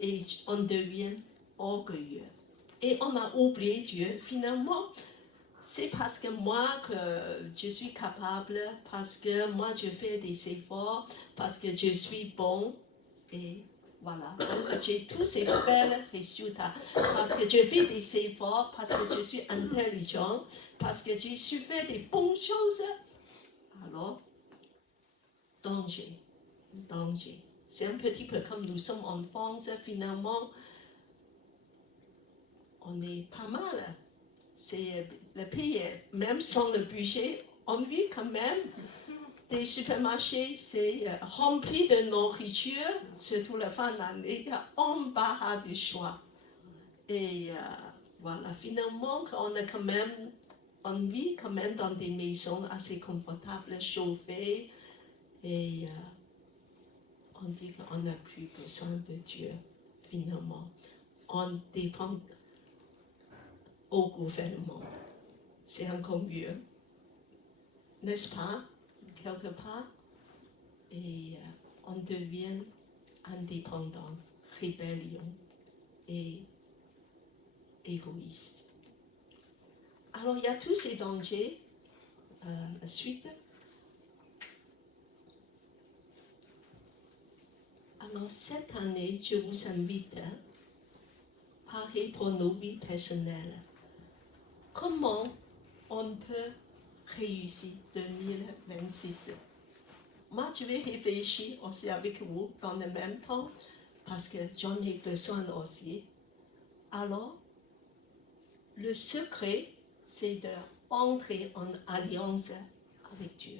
Et on devient orgueilleux. Et on a oublié Dieu. Finalement, c'est parce que moi que je suis capable, parce que moi je fais des efforts, parce que je suis bon. Et voilà. Donc j'ai tous ces belles résultats. Parce que je fais des efforts, parce que je suis intelligent, parce que j'ai su faire des bonnes choses. Alors, danger. Danger. C'est un petit peu comme nous sommes en France, finalement, on est pas mal. C'est le pays, même sans le budget, on vit quand même. Des supermarchés, c'est rempli de nourriture, surtout la fin de l'année, il y a embarras de choix. Et voilà, finalement, on vit quand même dans des maisons assez confortables, chauffées, et on dit qu'on n'a plus besoin de Dieu, finalement. On dépend au gouvernement. C'est encore mieux. N'est-ce pas? Quelque part. Et on devient indépendant, rébellion et égoïste. Alors il y a tous ces dangers. La suite. Alors cette année, je vous invite à parler pour nos vies personnelles. Comment on peut réussir 2026? Moi, je vais réfléchir aussi avec vous dans le même temps parce que j'en ai besoin aussi. Alors, le secret, c'est d'entrer en alliance avec Dieu.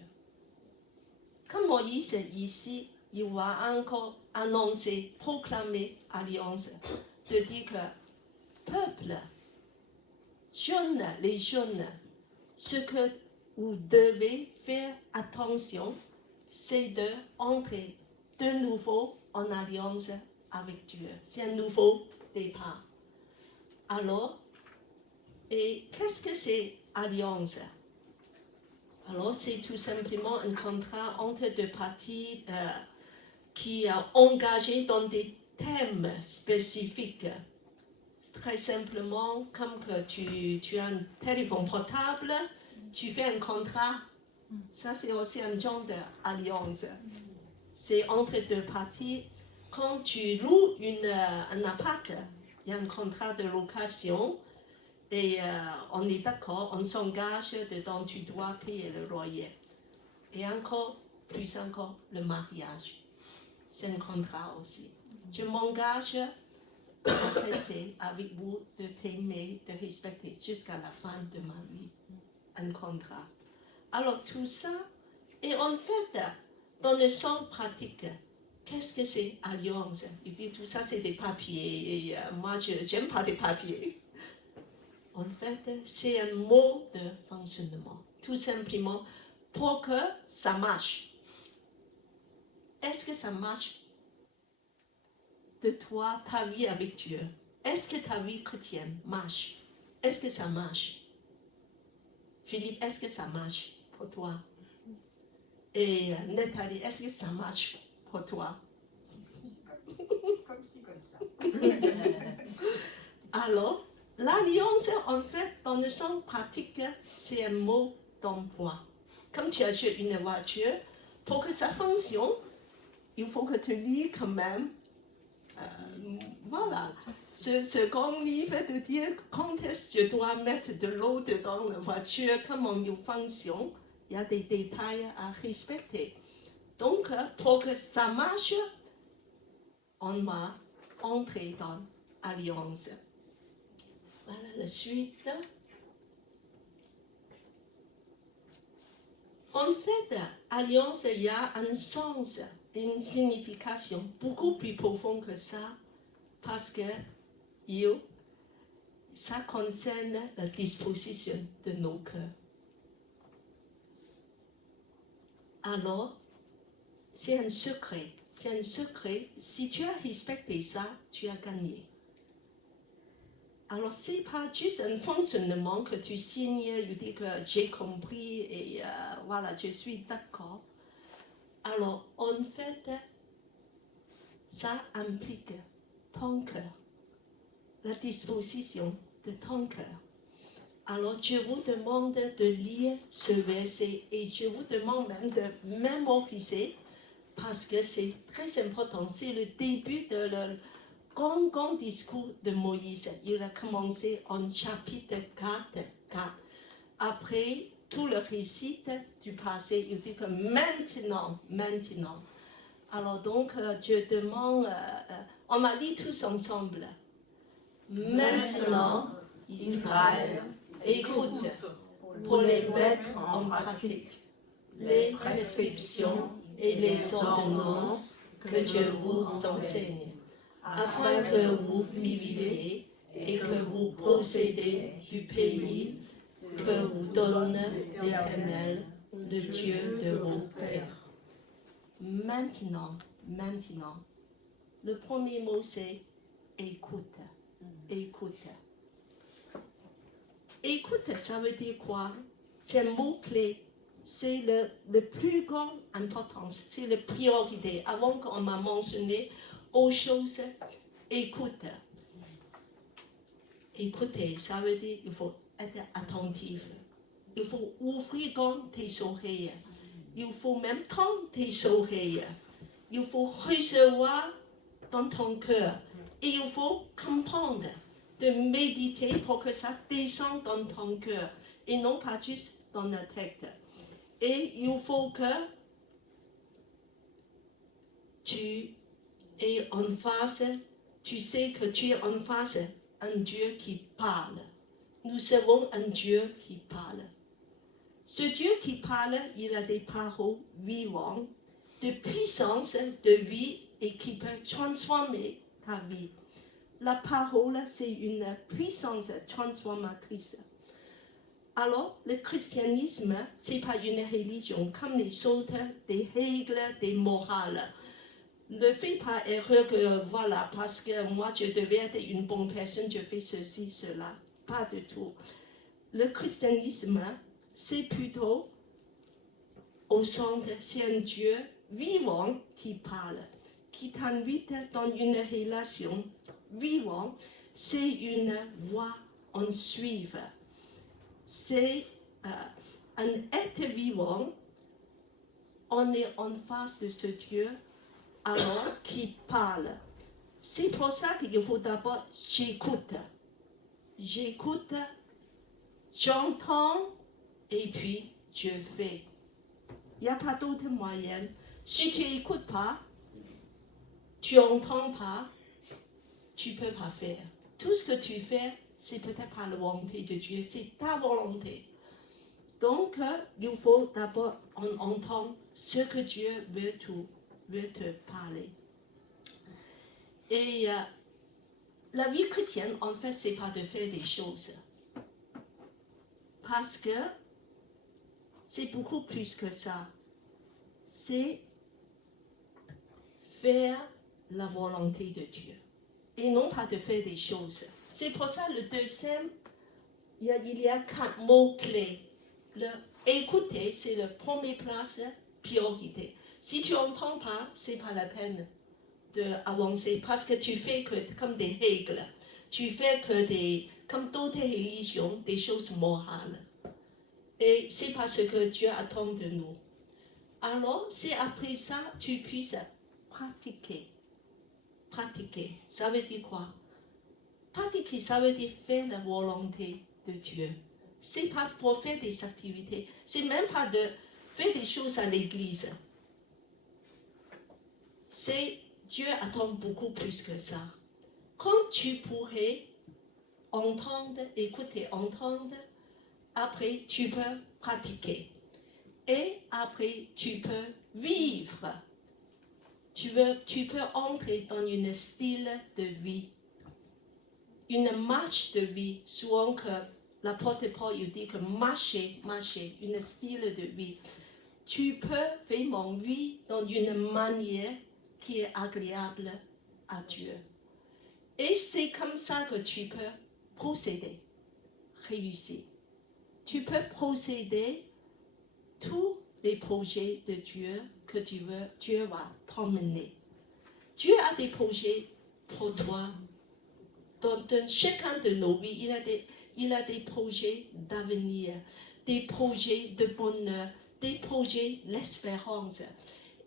Comme Moïse ici, il va encore annoncer, proclamer alliance, de dire que peuple, jeunes, les jeunes, ce que vous devez faire attention, c'est d'entrer de nouveau en alliance avec Dieu. C'est un nouveau départ. Alors, et qu'est-ce que c'est alliance? Alors, c'est tout simplement un contrat entre deux parties qui est engagé dans des thèmes spécifiques. Très simplement, comme que tu as un téléphone portable, tu fais un contrat. Ça, c'est aussi un genre d'alliance. C'est entre deux parties. Quand tu loues un appart, il y a un contrat de location et on est d'accord, on s'engage dedans, tu dois payer le loyer. Et encore, plus encore, le mariage. C'est un contrat aussi. Je m'engage à rester avec vous, de t'aimer, de respecter jusqu'à la fin de ma vie. Un contrat. Alors tout ça, et en fait, dans le sens pratique, qu'est-ce que c'est alliance? Et puis tout ça, c'est des papiers. Et moi, je n'aime pas des papiers. En fait, c'est un mode de fonctionnement. Tout simplement, pour que ça marche. Est-ce que ça marche de toi, ta vie avec Dieu? Est-ce que ta vie chrétienne marche? Est-ce que ça marche? Philippe, est-ce que ça marche pour toi? Et Nathalie, est-ce que ça marche pour toi? Comme ci, comme ça. Alors, l'alliance, en fait, dans le sens pratique, c'est un mot d'emploi. Comme tu achètes une voiture, pour que ça fonctionne, il faut que tu lis quand même. Voilà. Ce grand livre de dire quand est-ce que je dois mettre de l'eau dans la voiture, comment il fonctionne, il y a des détails à respecter. Donc, pour que ça marche, on va entrer dans l'alliance. Voilà la suite. En fait, alliance, il y a un sens et une signification beaucoup plus profonde que ça, parce que ça concerne la disposition de nos cœurs. Alors, c'est un secret. C'est un secret. Si tu as respecté ça, tu as gagné. Alors, ce n'est pas juste un fonctionnement que tu signes, tu dis que j'ai compris et voilà, je suis d'accord. Alors, en fait, ça implique ton cœur, la disposition de ton cœur. Alors, je vous demande de lire ce verset et je vous demande même de mémoriser parce que c'est très important. C'est le début de le grand discours de Moïse. Il a commencé en chapitre 4. Après tout le récit du passé, il dit que maintenant. Alors donc, je demande, on m'a dit tous ensemble. Maintenant, Israël, écoute pour les mettre en pratique les prescriptions et les ordonnances que Dieu vous enseigne, afin que vous viviez et que vous possédez du pays que vous donne l'Éternel, le Dieu de vos pères. Maintenant, le premier mot c'est écoute. Écoute, ça veut dire quoi? C'est un mot-clé. C'est le plus grande importance, c'est la priorité. Avant qu'on m'a mentionné autre chose, écoute. Écoutez, ça veut dire qu'il faut être attentif. Il faut ouvrir tes oreilles. Il faut même tendre tes oreilles. Il faut recevoir dans ton cœur. Et il faut comprendre, de méditer pour que ça descende dans ton cœur. Et non pas juste dans la tête. Et il faut que tu es en face, tu sais que tu es en face un Dieu qui parle. Nous serons un Dieu qui parle. Ce Dieu qui parle, il a des paroles vivantes, de puissance, de vie et qui peut transformer ta vie. La parole, c'est une puissance transformatrice. Alors, le christianisme, ce n'est pas une religion comme les autres, des règles, des morales. Ne fais pas erreur que, voilà, parce que moi, je devais être une bonne personne, je fais ceci, cela. Pas du tout. Le christianisme, c'est plutôt au centre, c'est un Dieu vivant qui parle, qui t'invite dans une relation vivante. C'est une voie en suivre. C'est un être vivant. On est en face de ce Dieu, alors qui parle. C'est pour ça qu'il faut d'abord j'écoute. J'écoute, j'entends et puis je fais. Il n'y a pas d'autre moyen. Si tu n'écoutes pas, tu n'entends pas, tu ne peux pas faire. Tout ce que tu fais, c'est peut-être pas la volonté de Dieu, c'est ta volonté. Donc, il faut d'abord entendre ce que Dieu veut te parler. Et la vie chrétienne, en fait, c'est pas de faire des choses. Parce que c'est beaucoup plus que ça. C'est faire la volonté de Dieu. Et non pas de faire des choses. C'est pour ça le deuxième, il y a 4 mots-clés. Écouter, c'est la première place, priorité. Si tu n'entends pas, ce n'est pas la peine d'avancer parce que tu fais que comme des règles. Tu fais que comme d'autres religions, des choses morales. Et c'est parce que Dieu attend de nous. Alors, c'est après ça tu puisses pratiquer. Pratiquer, ça veut dire quoi? Pratiquer, ça veut dire faire la volonté de Dieu. C'est pas pour faire des activités. C'est même pas de faire des choses à l'église. C'est Dieu attend beaucoup plus que ça. Quand tu pourrais entendre, écouter, entendre, après tu peux pratiquer. Et après tu peux vivre. Tu peux entrer dans un style de vie. Une marche de vie. Souvent que l'apôtre Paul dit que marcher, un style de vie. Tu peux vraiment vivre dans une manière qui est agréable à Dieu. Et c'est comme ça que tu peux procéder, réussir. Tu peux procéder tous les projets de Dieu que tu veux, Dieu va t'emmener. Dieu a des projets pour toi. Dans chacun de nos vies, il a des projets d'avenir, des projets de bonheur, des projets d'espérance.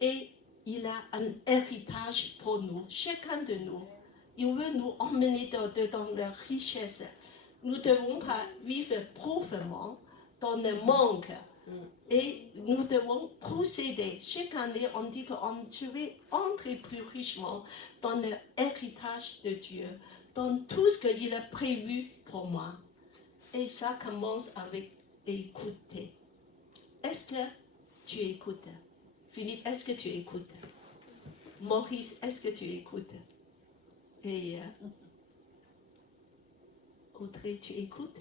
Et il a un héritage pour nous, chacun de nous. Il veut nous emmener dans la richesse. Nous ne devons pas vivre pauvrement dans le manque. Et nous devons procéder. Chaque année, on dit qu'on va entrer plus richement dans l'héritage de Dieu, dans tout ce qu'il a prévu pour moi. Et ça commence avec écouter. Est-ce que tu écoutes? Philippe, est-ce que tu écoutes? Maurice, est-ce que tu écoutes? Et Audrey, tu écoutes?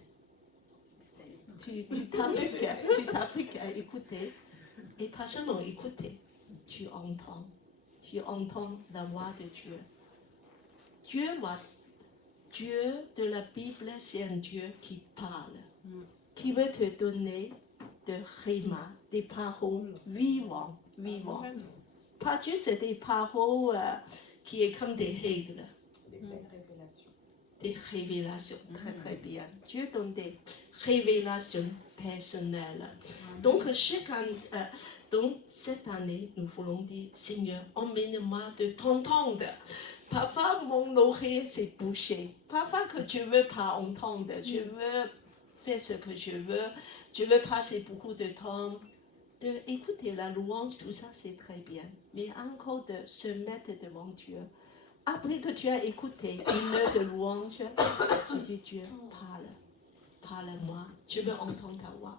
Tu t'appliques à écouter. Et pas seulement écouter, tu entends. Tu entends la voix de Dieu. Dieu de la Bible, c'est un Dieu qui parle, qui veut te donner de rhéma, des paroles vivantes. Pas juste des paroles qui est comme des règles. Des révélations, très bien. Dieu donne des révélations personnelles. Donc, donc cette année, nous voulons dire, Seigneur, emmène-moi de t'entendre. Parfois, mon oreille s'est bouchée. Parfois que je ne veux pas entendre, je veux faire ce que je veux passer beaucoup de temps, d'écouter la louange, tout ça, c'est très bien. Mais encore de se mettre devant Dieu. Après que tu as écouté une heure de louange, tu dis, Dieu, parle-moi, je veux entendre ta voix.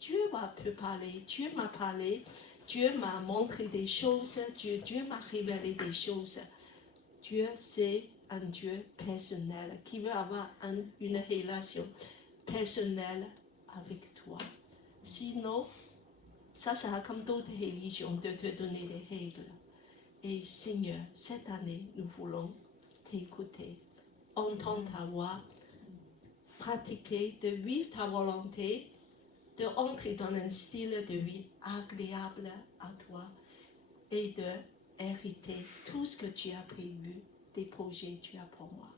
Dieu va te parler, Dieu m'a parlé, Dieu m'a montré des choses, Dieu m'a révélé des choses. Dieu, c'est un Dieu personnel qui veut avoir une relation personnelle avec toi. Sinon, ça sera comme d'autres religions de te donner des règles. Et Seigneur, cette année, nous voulons t'écouter, entendre ta voix, pratiquer, de vivre ta volonté, de entrer dans un style de vie agréable à toi et de hériter tout ce que tu as prévu, des projets que tu as pour moi.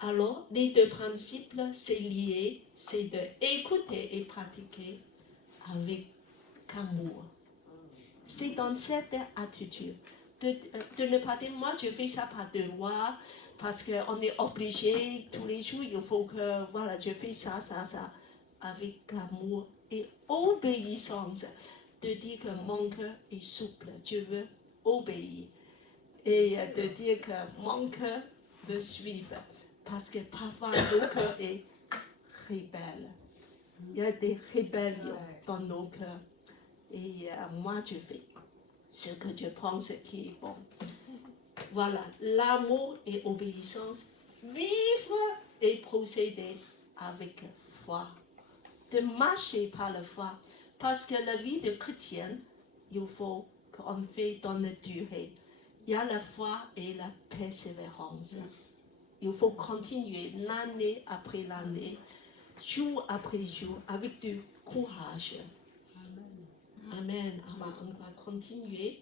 Alors, les deux principes, c'est lié, c'est d'écouter et pratiquer avec amour. C'est dans cette attitude de ne pas dire, moi je fais ça par devoir, parce qu'on est obligé, tous les jours, il faut que, voilà, je fais ça, avec amour et obéissance, de dire que mon cœur est souple, je veux obéir, et de dire que mon cœur veut suivre, parce que parfois nos cœurs est rebelle. Il y a des rébellions dans nos cœurs. Et moi, je fais ce que je pense qui est bon. Voilà, l'amour et obéissance, vivre et procéder avec foi. De marcher par la foi. Parce que la vie de chrétien, il faut qu'on fait dans la durée. Il y a la foi et la persévérance. Il faut continuer l'année après l'année, jour après jour, avec du courage. Amen. Alors, on va continuer.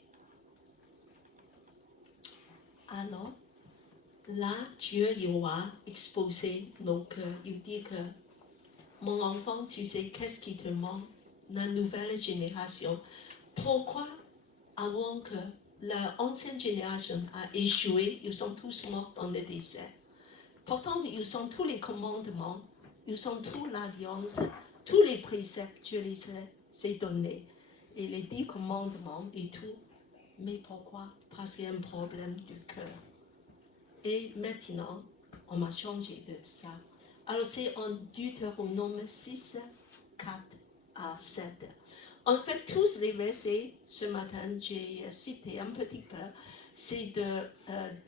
Alors, là, Dieu, il va exposer nos cœurs. Il dit que mon enfant, tu sais qu'est-ce qui te manque? La nouvelle génération. Pourquoi, avant que l'ancienne génération a échoué, ils sont tous morts dans le désert? Pourtant, ils ont tous les commandements, ils ont toute l'alliance, tous les préceptes, Dieu les a donnés. Et les 10 commandements et tout. Mais pourquoi? Parce qu'il y a un problème du cœur. Et maintenant, on m'a changé de ça. Alors c'est en Deutéronome 6, 4 à 7. En fait, tous les versets, ce matin, j'ai cité un petit peu, c'est de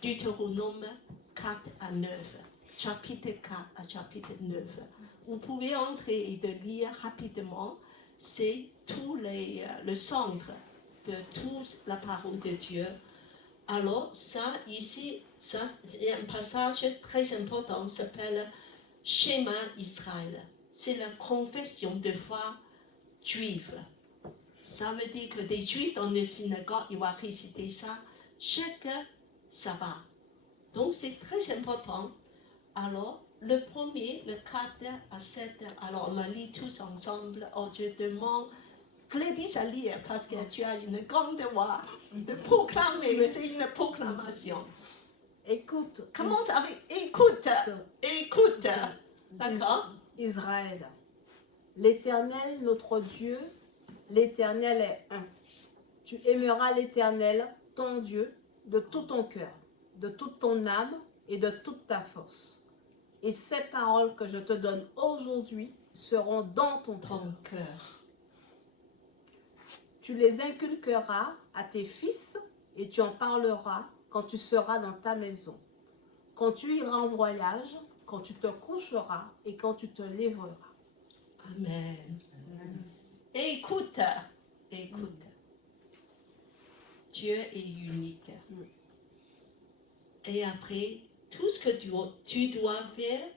Deutéronome 4 à 9, chapitre 4 à chapitre 9. Vous pouvez entrer et de lire rapidement, c'est tout le centre de toute la parole de Dieu. Alors, ça, ici, ça, c'est un passage très important, s'appelle Schéma Israël. C'est la confession de foi juive. Ça veut dire que des juifs dans les synagogues, ils vont réciter ça chaque sabbat. Donc, c'est très important. Alors, le premier, le 4 à 7, alors on va lire tous ensemble. Oh, je demande Gladys à lire parce que tu as une grande voix de proclamer, c'est une proclamation. Écoute. Commence avec écoute, écoute. D'accord? Israël. L'Éternel, notre Dieu, l'Éternel est un. Tu aimeras l'Éternel, ton Dieu, de tout ton cœur, de toute ton âme et de toute ta force. Et ces paroles que je te donne aujourd'hui seront dans ton cœur. Tu les inculqueras à tes fils et tu en parleras quand tu seras dans ta maison, quand tu iras en voyage, quand tu te coucheras et quand tu te lèveras. Amen. Écoute, écoute. Dieu est unique. Et après, tout ce que tu dois faire,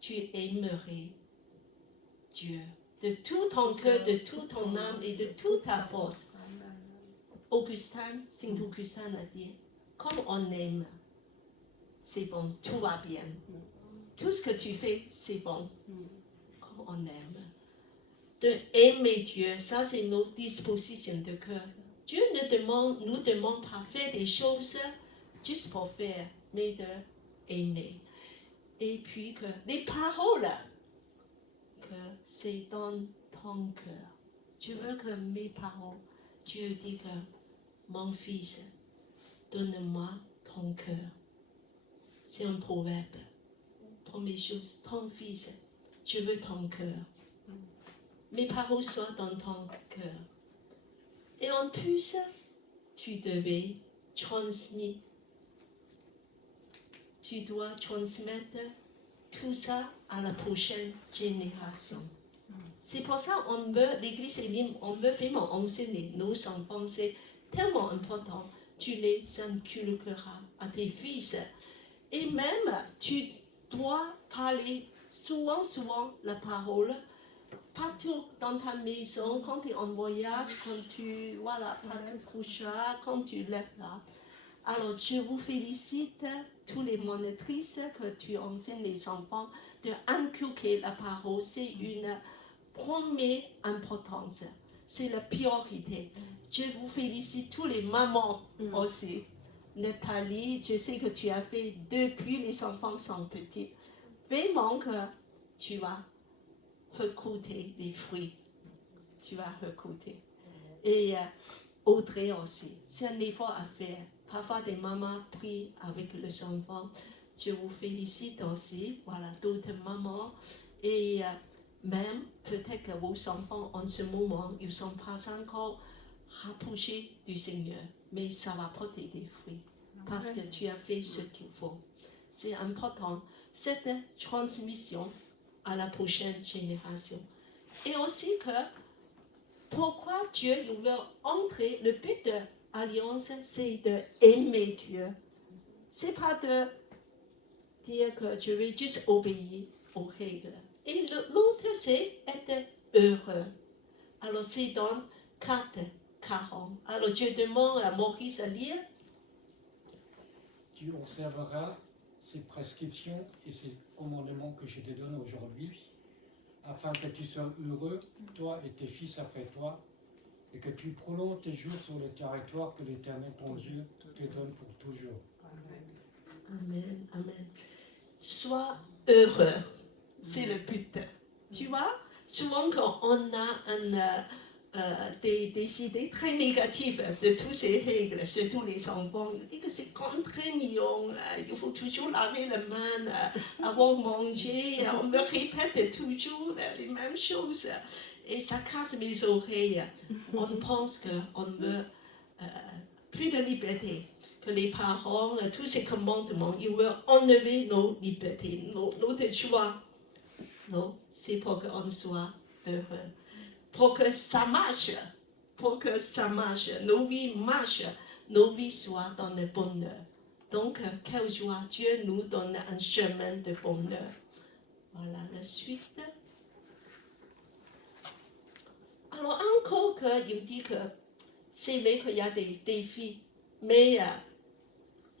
tu aimerais Dieu de tout ton cœur, de toute ton âme et de toute ta force. Augustin, Saint Augustin a dit, comme on aime, c'est bon, tout va bien. Tout ce que tu fais, c'est bon, comme on aime. De aimer Dieu, ça c'est notre disposition de cœur. Dieu nous demande pas de faire des choses juste pour faire, mais de aimer. Et puis que les paroles, que c'est dans ton cœur. Je veux que mes paroles, Dieu dit que mon fils, donne-moi ton cœur. C'est un proverbe. Première chose, ton fils, je veux ton cœur. Mes paroles soient dans ton cœur. Et en plus, tu devais transmettre. Tu dois transmettre tout ça à la prochaine génération. C'est pour ça qu'on veut, l'Église Elim, on veut vraiment enseigner nos enfants, c'est tellement important. Tu les inculqueras à tes fils. Et même, tu dois parler souvent la parole, partout dans ta maison, quand tu es en voyage, quand tu, partout coucheras, quand tu lèveras. Alors, je vous félicite, tous les monitrices, que tu enseignes les enfants, de inculquer la parole. C'est une première importance. C'est la priorité. Je vous félicite, tous les mamans aussi. Nathalie, je sais que tu as fait depuis les enfants sont petits. Vraiment que tu vas recruter les fruits. Tu vas recruter. Et Audrey aussi. C'est un effort à faire. Parfois, des mamans prient avec les enfants. Je vous félicite aussi. Voilà, d'autres mamans. Et même, peut-être que vos enfants, en ce moment, ils ne sont pas encore rapprochés du Seigneur. Mais ça va porter des fruits. Parce que tu as fait ce qu'il faut. C'est important. Cette transmission à la prochaine génération. Et aussi que, pourquoi Dieu veut entrer, le but de l'alliance, c'est d'aimer Dieu. C'est pas de dire que je vais juste obéir aux règles. Et l'autre, c'est être heureux. Alors, c'est dans 4:40. Alors, je demande à Maurice à lire. Tu observeras ces prescriptions et ces commandements que je te donne aujourd'hui, afin que tu sois heureux, toi et tes fils après toi, et que tu prolonges tes jours sur le territoire que l'Éternel ton Dieu te donne pour toujours. Amen, amen. Sois heureux, c'est le but. Tu vois, souvent quand on a des idées très négatives de toutes ces règles, surtout les enfants, ils disent que c'est contraignant, il faut toujours laver les mains avant de manger, on me répète toujours les mêmes choses et ça casse mes oreilles. On pense qu'on veut plus de liberté, que les parents, tous ces commandements, ils veulent enlever nos libertés, notre choix. Non, c'est pour qu'on soit heureux. Pour que ça marche, nos vies marchent, nos vies soient dans le bonheur. Donc, quelle joie, Dieu nous donne un chemin de bonheur. Voilà la suite. Alors, encore qu'il dit que c'est vrai qu'il y a des défis, mais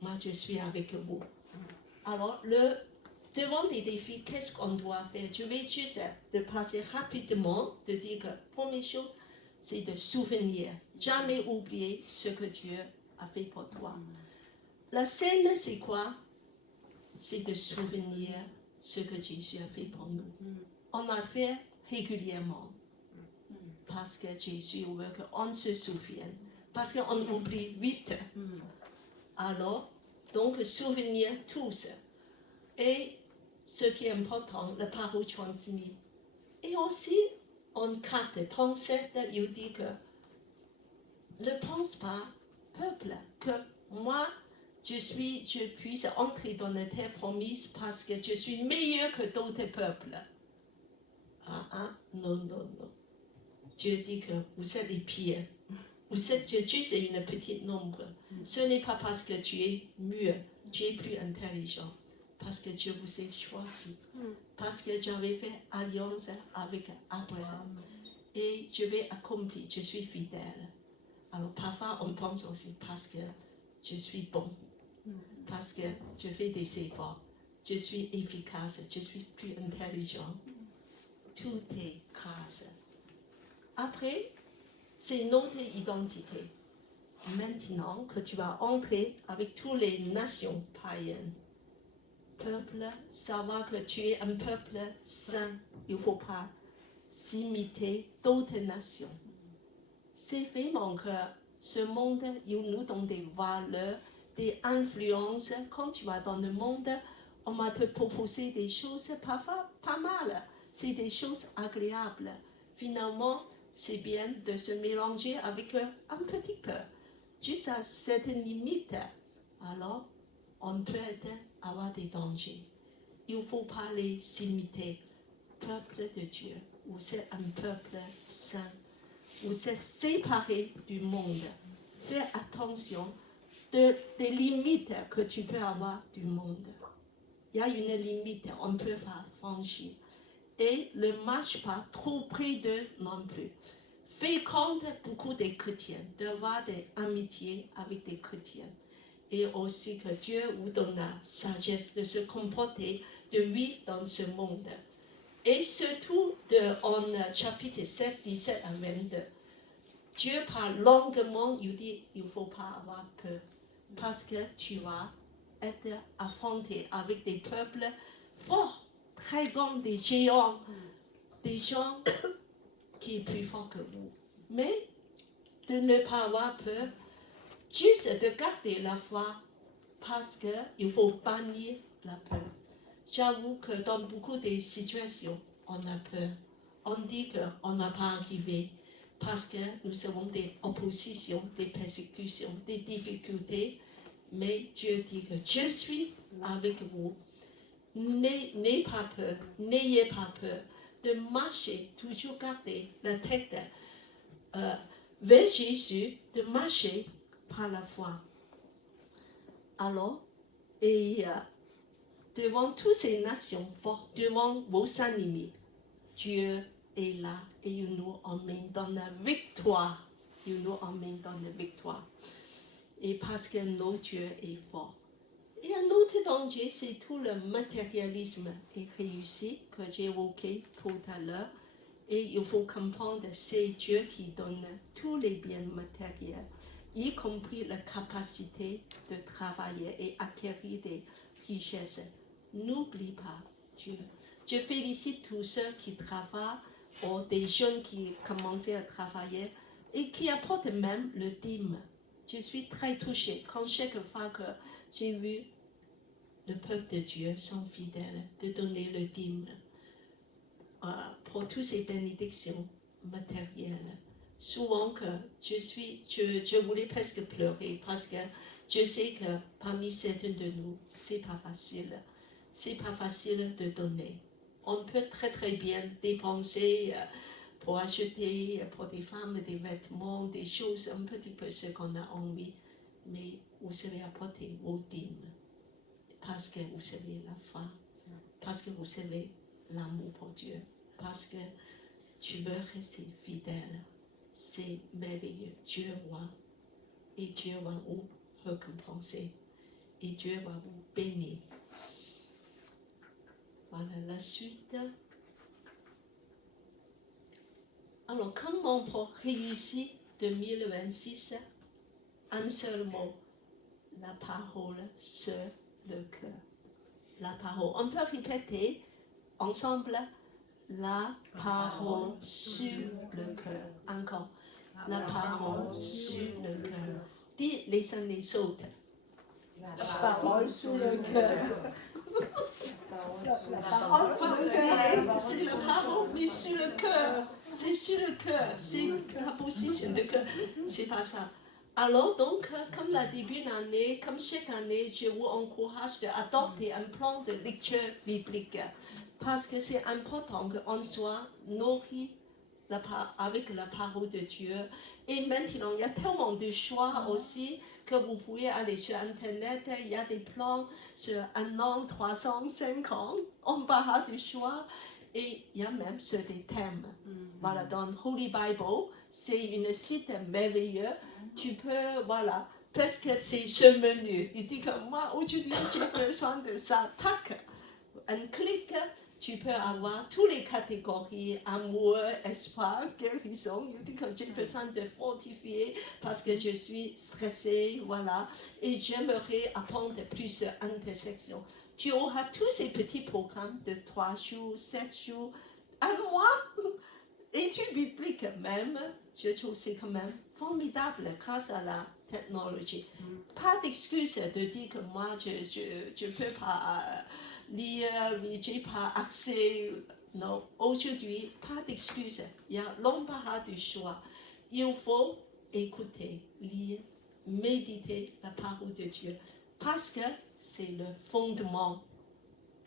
moi je suis avec vous. Alors, devant des défis, qu'est-ce qu'on doit faire? Je vais juste de passer rapidement, de dire que la première chose, c'est de souvenir. Jamais oublier ce que Dieu a fait pour toi. La scène, c'est quoi? C'est de souvenir ce que Jésus a fait pour nous. On l'a fait régulièrement. Parce que Jésus veut qu'on se souvienne. Parce qu'on oublie vite. Alors, donc, souvenir tous. Et ce qui est important, la parole transmise. Et aussi, en 4, 37, il dit que ne pense pas, peuple, que moi, je puisse entrer dans la terre promise parce que je suis meilleur que d'autres peuples. Non. Dieu dit que vous êtes les pires. Vous êtes juste une petite nombre. Ce n'est pas parce que tu es mieux, tu es plus intelligent. Parce que Dieu vous a choisi. Parce que j'avais fait alliance avec Abraham. Et je vais accomplir, je suis fidèle. Alors parfois on pense aussi parce que je suis bon. Parce que je fais des efforts. Je suis efficace, je suis plus intelligent. Tout est grâce. Après, c'est notre identité. Maintenant que tu vas entrer avec toutes les nations païennes, peuple, savoir que tu es un peuple saint, il ne faut pas s'imiter d'autres nations. C'est vraiment que ce monde, il nous donne des valeurs, des influences. Quand tu vas dans le monde, on va te proposer des choses parfois pas mal. C'est des choses agréables. Finalement, c'est bien de se mélanger avec un petit peu. Juste à cette limite, alors on peut avoir des dangers. Il ne faut pas les imiter. Peuple de Dieu, vous êtes un peuple saint. Vous êtes séparé du monde. Fais attention des limites que tu peux avoir du monde. Il y a une limite, on ne peut pas franchir. Et ne marche pas trop près d'eux non plus. Fréquente beaucoup des chrétiens, d'avoir des amitiés avec des chrétiens. Et aussi que Dieu vous donne la sagesse de se comporter, de vivre dans ce monde. Et surtout, en chapitre 7, 17 à 22, Dieu parle longuement, il dit, il ne faut pas avoir peur. Parce que tu vas être affronté avec des peuples forts, très grands, des géants, des gens qui sont plus forts que vous. Mais de ne pas avoir peur, juste de garder la foi, parce qu'il faut bannir la peur. J'avoue que dans beaucoup de situations, on a peur. On dit qu'on ne va pas arriver parce que nous avons des oppositions, des persécutions, des difficultés. Mais Dieu dit que je suis avec vous. N'ayez pas peur, n'ayez pas peur de marcher, toujours garder la tête vers Jésus, de marcher par la foi. Alors, et devant toutes ces nations fortes, devant vos ennemis, Dieu est là et il nous emmène dans la victoire. Il nous emmène dans la victoire. Et parce que notre Dieu est fort. Et un autre danger, c'est tout le matérialisme et réussi que j'ai évoqué tout à l'heure. Et il faut comprendre, c'est Dieu qui donne tous les biens matériels, y compris la capacité de travailler et acquérir des richesses. N'oublie pas Dieu. Je félicite tous ceux qui travaillent, ou des jeunes qui commencent à travailler et qui apportent même le dîme. Je suis très touchée quand chaque fois que j'ai vu le peuple de Dieu sont fidèles de donner le dîme pour toutes ces bénédictions matérielles. Souvent que je voulais presque pleurer parce que je sais que parmi certains de nous, c'est pas facile. C'est pas facile de donner. On peut très très bien dépenser pour acheter pour des femmes des vêtements, des choses, un petit peu ce qu'on a envie. Mais vous savez apporter vos dîmes parce que vous savez la foi, parce que vous savez l'amour pour Dieu, parce que tu veux rester fidèle. C'est merveilleux. Dieu voit et Dieu va vous récompenser et Dieu va vous bénir. Voilà la suite. Alors, comment pour réussir 2026? Un seul mot, la parole sur le cœur. La parole. On peut répéter ensemble, la parole sur le cœur. Encore, la parole sur le cœur. Dites les uns les autres. La parole sur le cœur. La parole sur le cœur. C'est la parole, mais sur le cœur. C'est sur le cœur. C'est la position de cœur. C'est pas ça. Alors donc, comme la début d'année, comme chaque année, je vous encourage d'adopter un plan de lecture biblique. Parce que c'est important qu'on soit nourri avec la parole de Dieu. Et maintenant, il y a tellement de choix aussi que vous pouvez aller sur Internet. Il y a des plans sur 1 an, 3 ans, 5 ans. On parle de choix. Et il y a même sur des thèmes. Voilà, dans Holy Bible, c'est une site merveilleux. Tu peux, voilà, presque c'est ce menu. Il dit que moi, aujourd'hui, j'ai besoin de ça. Tac, un clic. Tu peux avoir toutes les catégories, amour, espoir, guérison. Il dit que j'ai besoin de fortifier parce que je suis stressée, voilà. Et j'aimerais apprendre plus d'intersection. Tu auras tous ces petits programmes de 3 jours, 7 jours, 1 mois. Études bibliques même, je trouve que c'est quand même formidable grâce à la technologie. Pas d'excuse de dire que moi, je ne peux pas lire, je n'ai pas accès. Non, aujourd'hui, pas d'excuse. Il y a l'embarras du choix. Il faut écouter, lire, méditer la parole de Dieu. Parce que c'est le fondement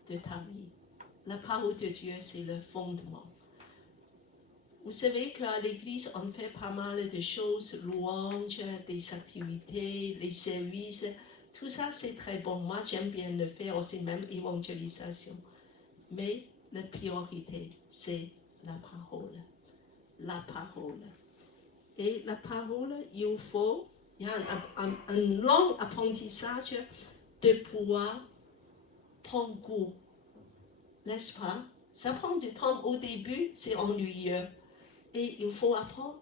de ta vie. La parole de Dieu, c'est le fondement. Vous savez qu'à l'église, on fait pas mal de choses, louanges, des activités, les services. Tout ça, c'est très bon. Moi, j'aime bien le faire aussi, même évangélisation. Mais la priorité, c'est la parole. La parole. Et la parole, il y a un long apprentissage de pouvoir prendre goût. N'est-ce pas? Ça prend du temps. Au début, c'est ennuyeux. Et il faut apprendre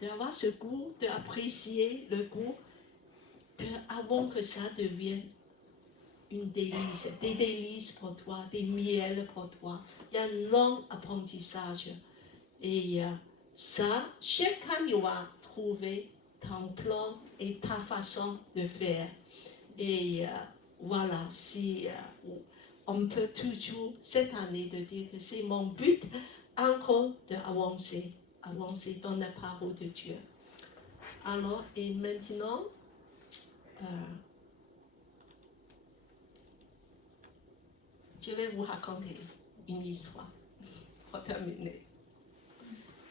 d'avoir ce goût, d'apprécier le goût, avant que ça devienne une délice, des délices pour toi, des miels pour toi. Il y a un long apprentissage. Et ça, chacun va trouver ton plan et ta façon de faire. Et voilà, si on peut toujours, cette année, de dire que c'est mon but, encore d'avancer dans la parole de Dieu. Alors, et maintenant, je vais vous raconter une histoire pour terminer.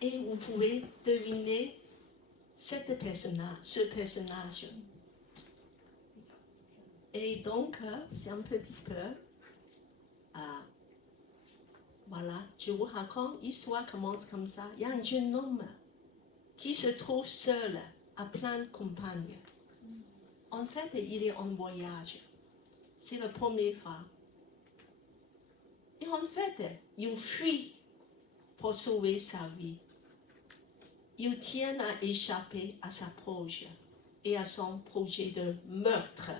Et vous pouvez deviner ce personnage. Et donc, c'est un petit peu... voilà, je vous raconte, l'histoire commence comme ça. Il y a un jeune homme qui se trouve seul, à plein de compagnes. En fait, il est en voyage. C'est la première fois. Et en fait, il fuit pour sauver sa vie. Il tient à échapper à sa proche et à son projet de meurtre.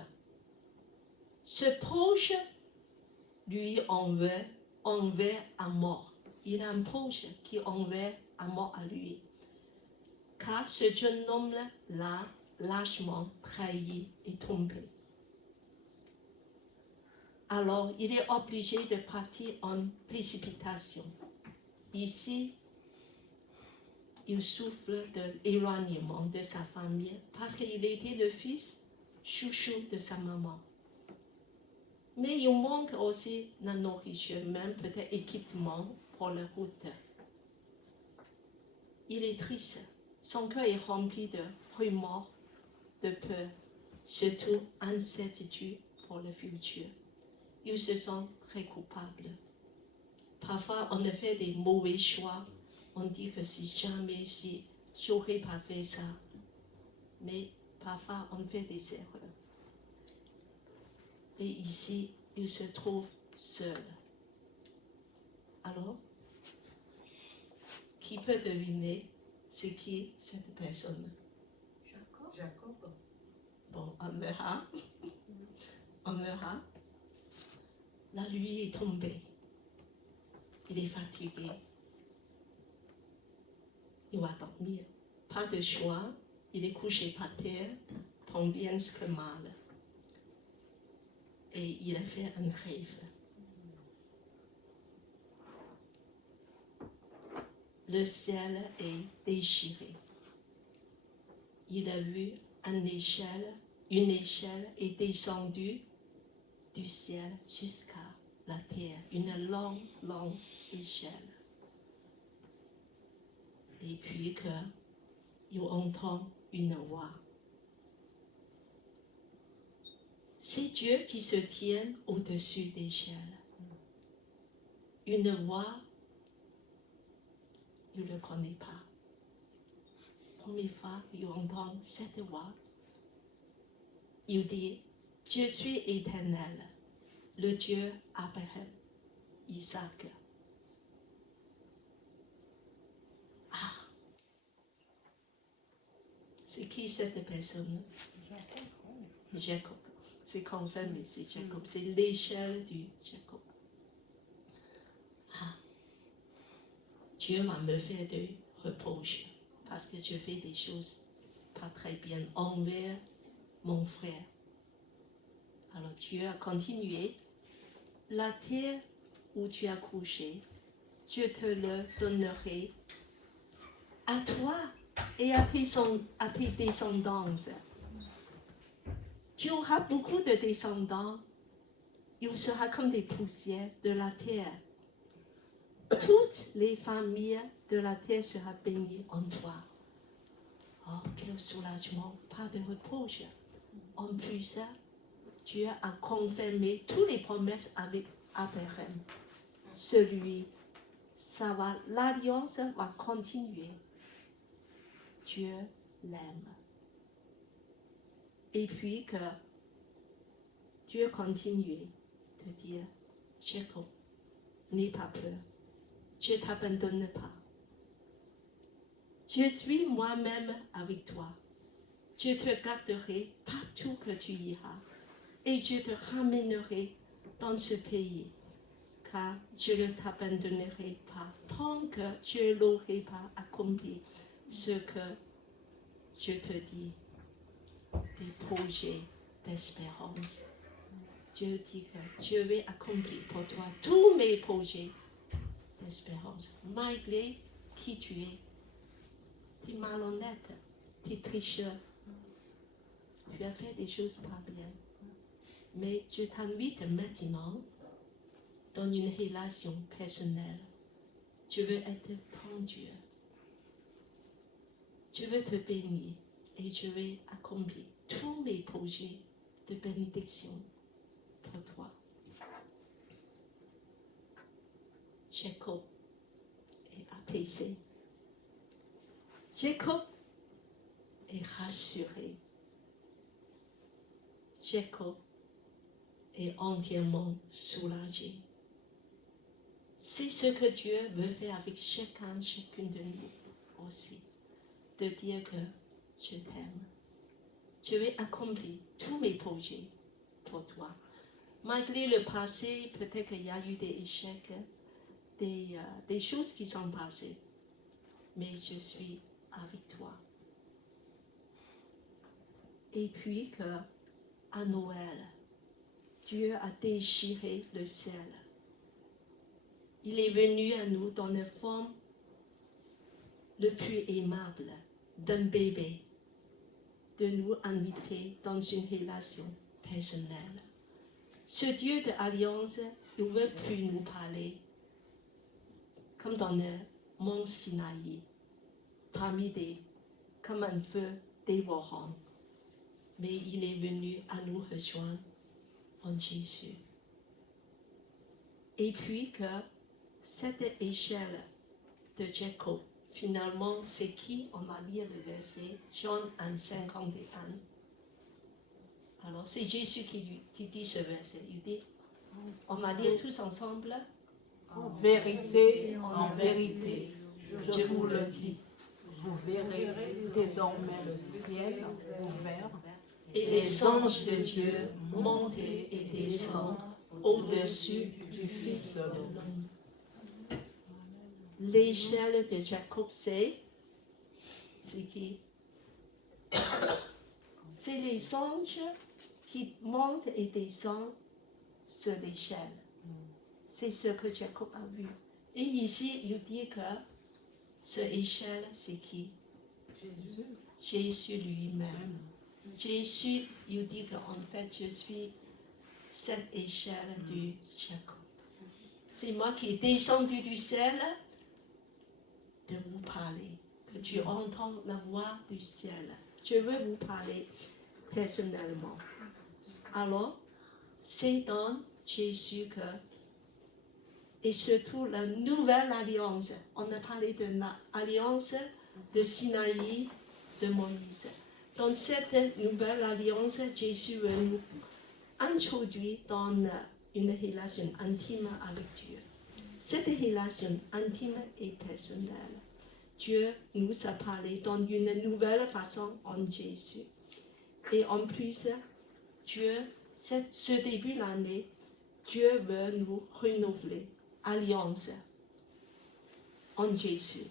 Ce proche lui envers à mort. Il a un proche qui envers à mort à lui. Car ce jeune homme l'a lâchement trahi et trompé. Alors, il est obligé de partir en précipitation. Ici, il souffre de l'éloignement de sa famille parce qu'il était le fils chouchou de sa maman. Mais il manque aussi la nourriture, même peut-être équipement pour la route. Il est triste. Son cœur est rempli de remords, de peur, surtout incertitude pour le futur. Il se sent très coupable. Parfois, on a fait des mauvais choix. On dit que si j'aurais pas fait ça. Mais parfois, on fait des erreurs. Et ici, il se trouve seul. Alors, qui peut deviner c'est qui cette personne? Jacob. Bon, on verra. On verra. La nuit est tombée. Il est fatigué. Il va dormir. Pas de choix. Il est couché par terre, tant bien que mal. Et il a fait un rêve. Le ciel est déchiré. Il a vu une échelle est descendue du ciel jusqu'à la terre, une longue échelle. Et puis il entend une voix. C'est Dieu qui se tient au-dessus de l'échelle. Une voix, il ne le connaît pas. Première fois, il entend cette voix. Il dit, je suis éternel, le Dieu Abraham, Isaac. Ah! C'est qui cette personne? Jacob. C'est confirmé, c'est Jacob. C'est l'échelle du Jacob. Ah! Dieu va me faire des reproches parce que je fais des choses pas très bien envers mon frère. Alors Dieu a continué. La terre où tu as couché, je te le donnerai à toi et à tes descendants. Tu auras beaucoup de descendants. Il sera comme des poussières de la terre. Toutes les familles de la terre seront bénies en toi. Oh, quel soulagement, pas de reproche. En plus, Dieu a confirmé toutes les promesses avec Abraham. L'alliance va continuer. Dieu l'aime. Et puis que Dieu continue de dire, Jacob, n'aie pas peur. Je ne t'abandonne pas. Je suis moi-même avec toi. Je te garderai partout que tu iras. Et je te ramènerai dans ce pays. Car je ne t'abandonnerai pas tant que je n'aurai pas accompli ce que je te dis. Des projets d'espérance. Dieu dit que je vais accomplir pour toi tous mes projets d'espérance, malgré qui tu es. Tu es malhonnête, tu es tricheur, tu as fait des choses pas bien. Mais je t'invite maintenant dans une relation personnelle. Je veux être ton Dieu. Je veux te bénir et je vais accomplir tous mes projets de bénédiction pour toi. Jacob est apaisé. Jacob est rassuré. Jacob et entièrement soulagé. C'est ce que Dieu veut faire avec chacune de nous aussi. De dire que je t'aime. Je vais accomplir tous mes projets pour toi. Malgré le passé, peut-être qu'il y a eu des échecs, des choses qui sont passées. Mais je suis avec toi. Et puis à Noël, Dieu a déchiré le ciel. Il est venu à nous dans la forme le plus aimable d'un bébé, de nous inviter dans une relation personnelle. Ce Dieu de alliance, il ne veut plus nous parler comme dans le mont Sinaï, comme un feu dévorant. Mais il est venu à nous rejoindre en Jésus. Et puis que cette échelle de Jacob, finalement, c'est qui? On va lire le verset, Jean 1,51. Alors, c'est Jésus qui dit ce verset. Il dit, on va lire tous ensemble. En vérité, je vous le dis, vous verrez désormais le ciel ouvert Et les anges de Dieu monter et descendre au-dessus du Fils de l'homme. L'échelle de Jacob, c'est qui? C'est les anges qui montent et descendent sur l'échelle. C'est ce que Jacob a vu. Et ici, il dit que cette échelle, c'est qui? Jésus lui-même. Jésus, il dit qu'en fait, je suis cette échelle de Jacob. C'est moi qui ai descendu du ciel de vous parler, que tu entends la voix du ciel. Je veux vous parler personnellement. Alors, c'est dans Jésus que, et surtout la nouvelle alliance, on a parlé de l'alliance de Sinaï, de Moïse. Dans cette nouvelle alliance, Jésus veut nous introduire dans une relation intime avec Dieu. Cette relation intime et personnelle, Dieu nous a parlé dans une nouvelle façon en Jésus. Et en plus, Dieu, ce début de l'année, Dieu veut nous renouveler, alliance en Jésus,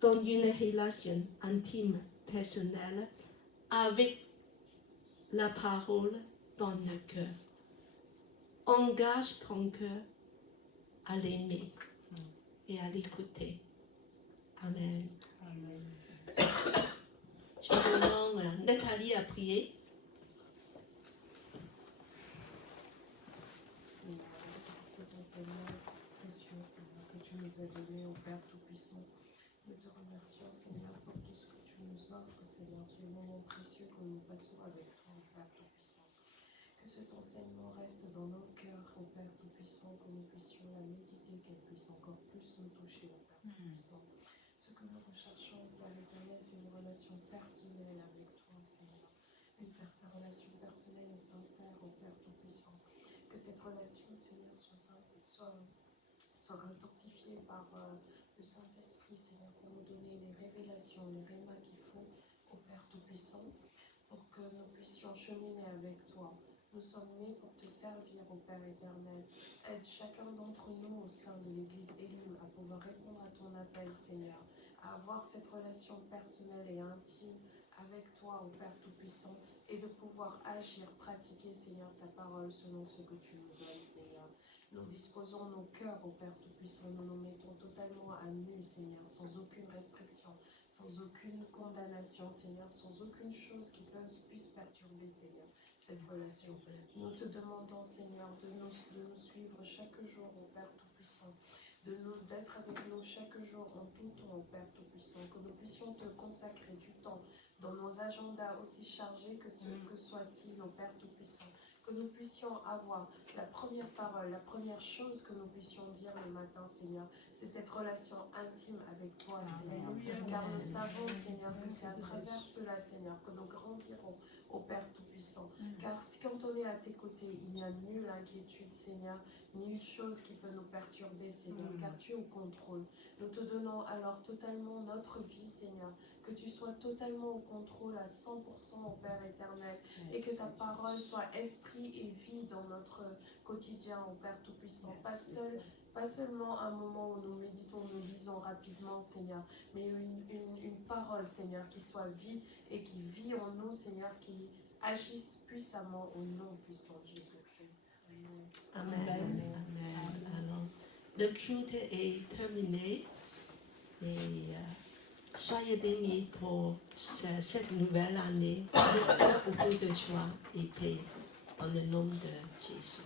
dans une relation intime, personnelle, avec la parole dans le cœur. Engage ton cœur à l'aimer et à l'écouter. Amen. Je demande Nathalie à prier. Seigneur, merci pour cet enseignement précieux, Seigneur, que tu nous as donné au Père Tout-Puissant. Nous te remercions, Seigneur, pour tout ce que tu nous offres, Seigneur, ces moments précieux que nous passons avec toi, au Père Tout-Puissant. Que cet enseignement reste dans nos cœurs, au Père Tout-Puissant, que nous puissions la méditer, qu'elle puisse encore plus nous toucher, au Père Tout-Puissant. Ce que nous recherchons, Père éternel, c'est une relation personnelle avec toi, Seigneur. Une relation personnelle et sincère, au Père Tout-Puissant. Que cette relation, Seigneur, soit intensifiée par le Saint-Esprit, Seigneur, pour nous donner les révélations, les rémas qu'il faut au Père Tout-Puissant, pour que nous puissions cheminer avec toi. Nous sommes nés pour te servir, au Père éternel. Aide chacun d'entre nous au sein de l'Église élue à pouvoir répondre à ton appel, Seigneur, à avoir cette relation personnelle et intime avec toi, au Père Tout-Puissant, et de pouvoir agir, pratiquer, Seigneur, ta parole selon ce que tu nous donnes, Seigneur. Nous disposons nos cœurs, au Père Tout-Puissant, nous nous mettons totalement à nu, Seigneur, sans aucune restriction, sans aucune condamnation, Seigneur, sans aucune chose qui puisse perturber, Seigneur, cette relation. Nous te demandons, Seigneur, de nous suivre chaque jour, au Père Tout-Puissant, d'être avec nous chaque jour en tout temps, au Père Tout-Puissant, que nous puissions te consacrer du temps dans nos agendas aussi chargés que soit-il, au Père Tout-Puissant, que nous puissions avoir la première parole, la première chose que nous puissions dire le matin, Seigneur, c'est cette relation intime avec toi, Seigneur. Car nous savons, Seigneur, que c'est à travers cela, Seigneur, que nous grandirons au Père Tout-Puissant. Car si quand on est à tes côtés, il n'y a nulle inquiétude, Seigneur, nulle chose qui peut nous perturber, Seigneur, car tu es au contrôle. Nous te donnons alors totalement notre vie, Seigneur, que tu sois totalement au contrôle à 100% au Père éternel, et que ta parole soit esprit et vie dans notre quotidien au Père Tout-Puissant. Pas seulement un moment où nous méditons, nous lisons rapidement, Seigneur, mais une parole, Seigneur, qui soit vie et qui vit en nous, Seigneur, qui agisse puissamment au nom puissant de Jésus-Christ. Amen. Alors, le culte est terminé et soyez bénis pour cette nouvelle année. Beaucoup de joie et paix dans le nom de Jésus.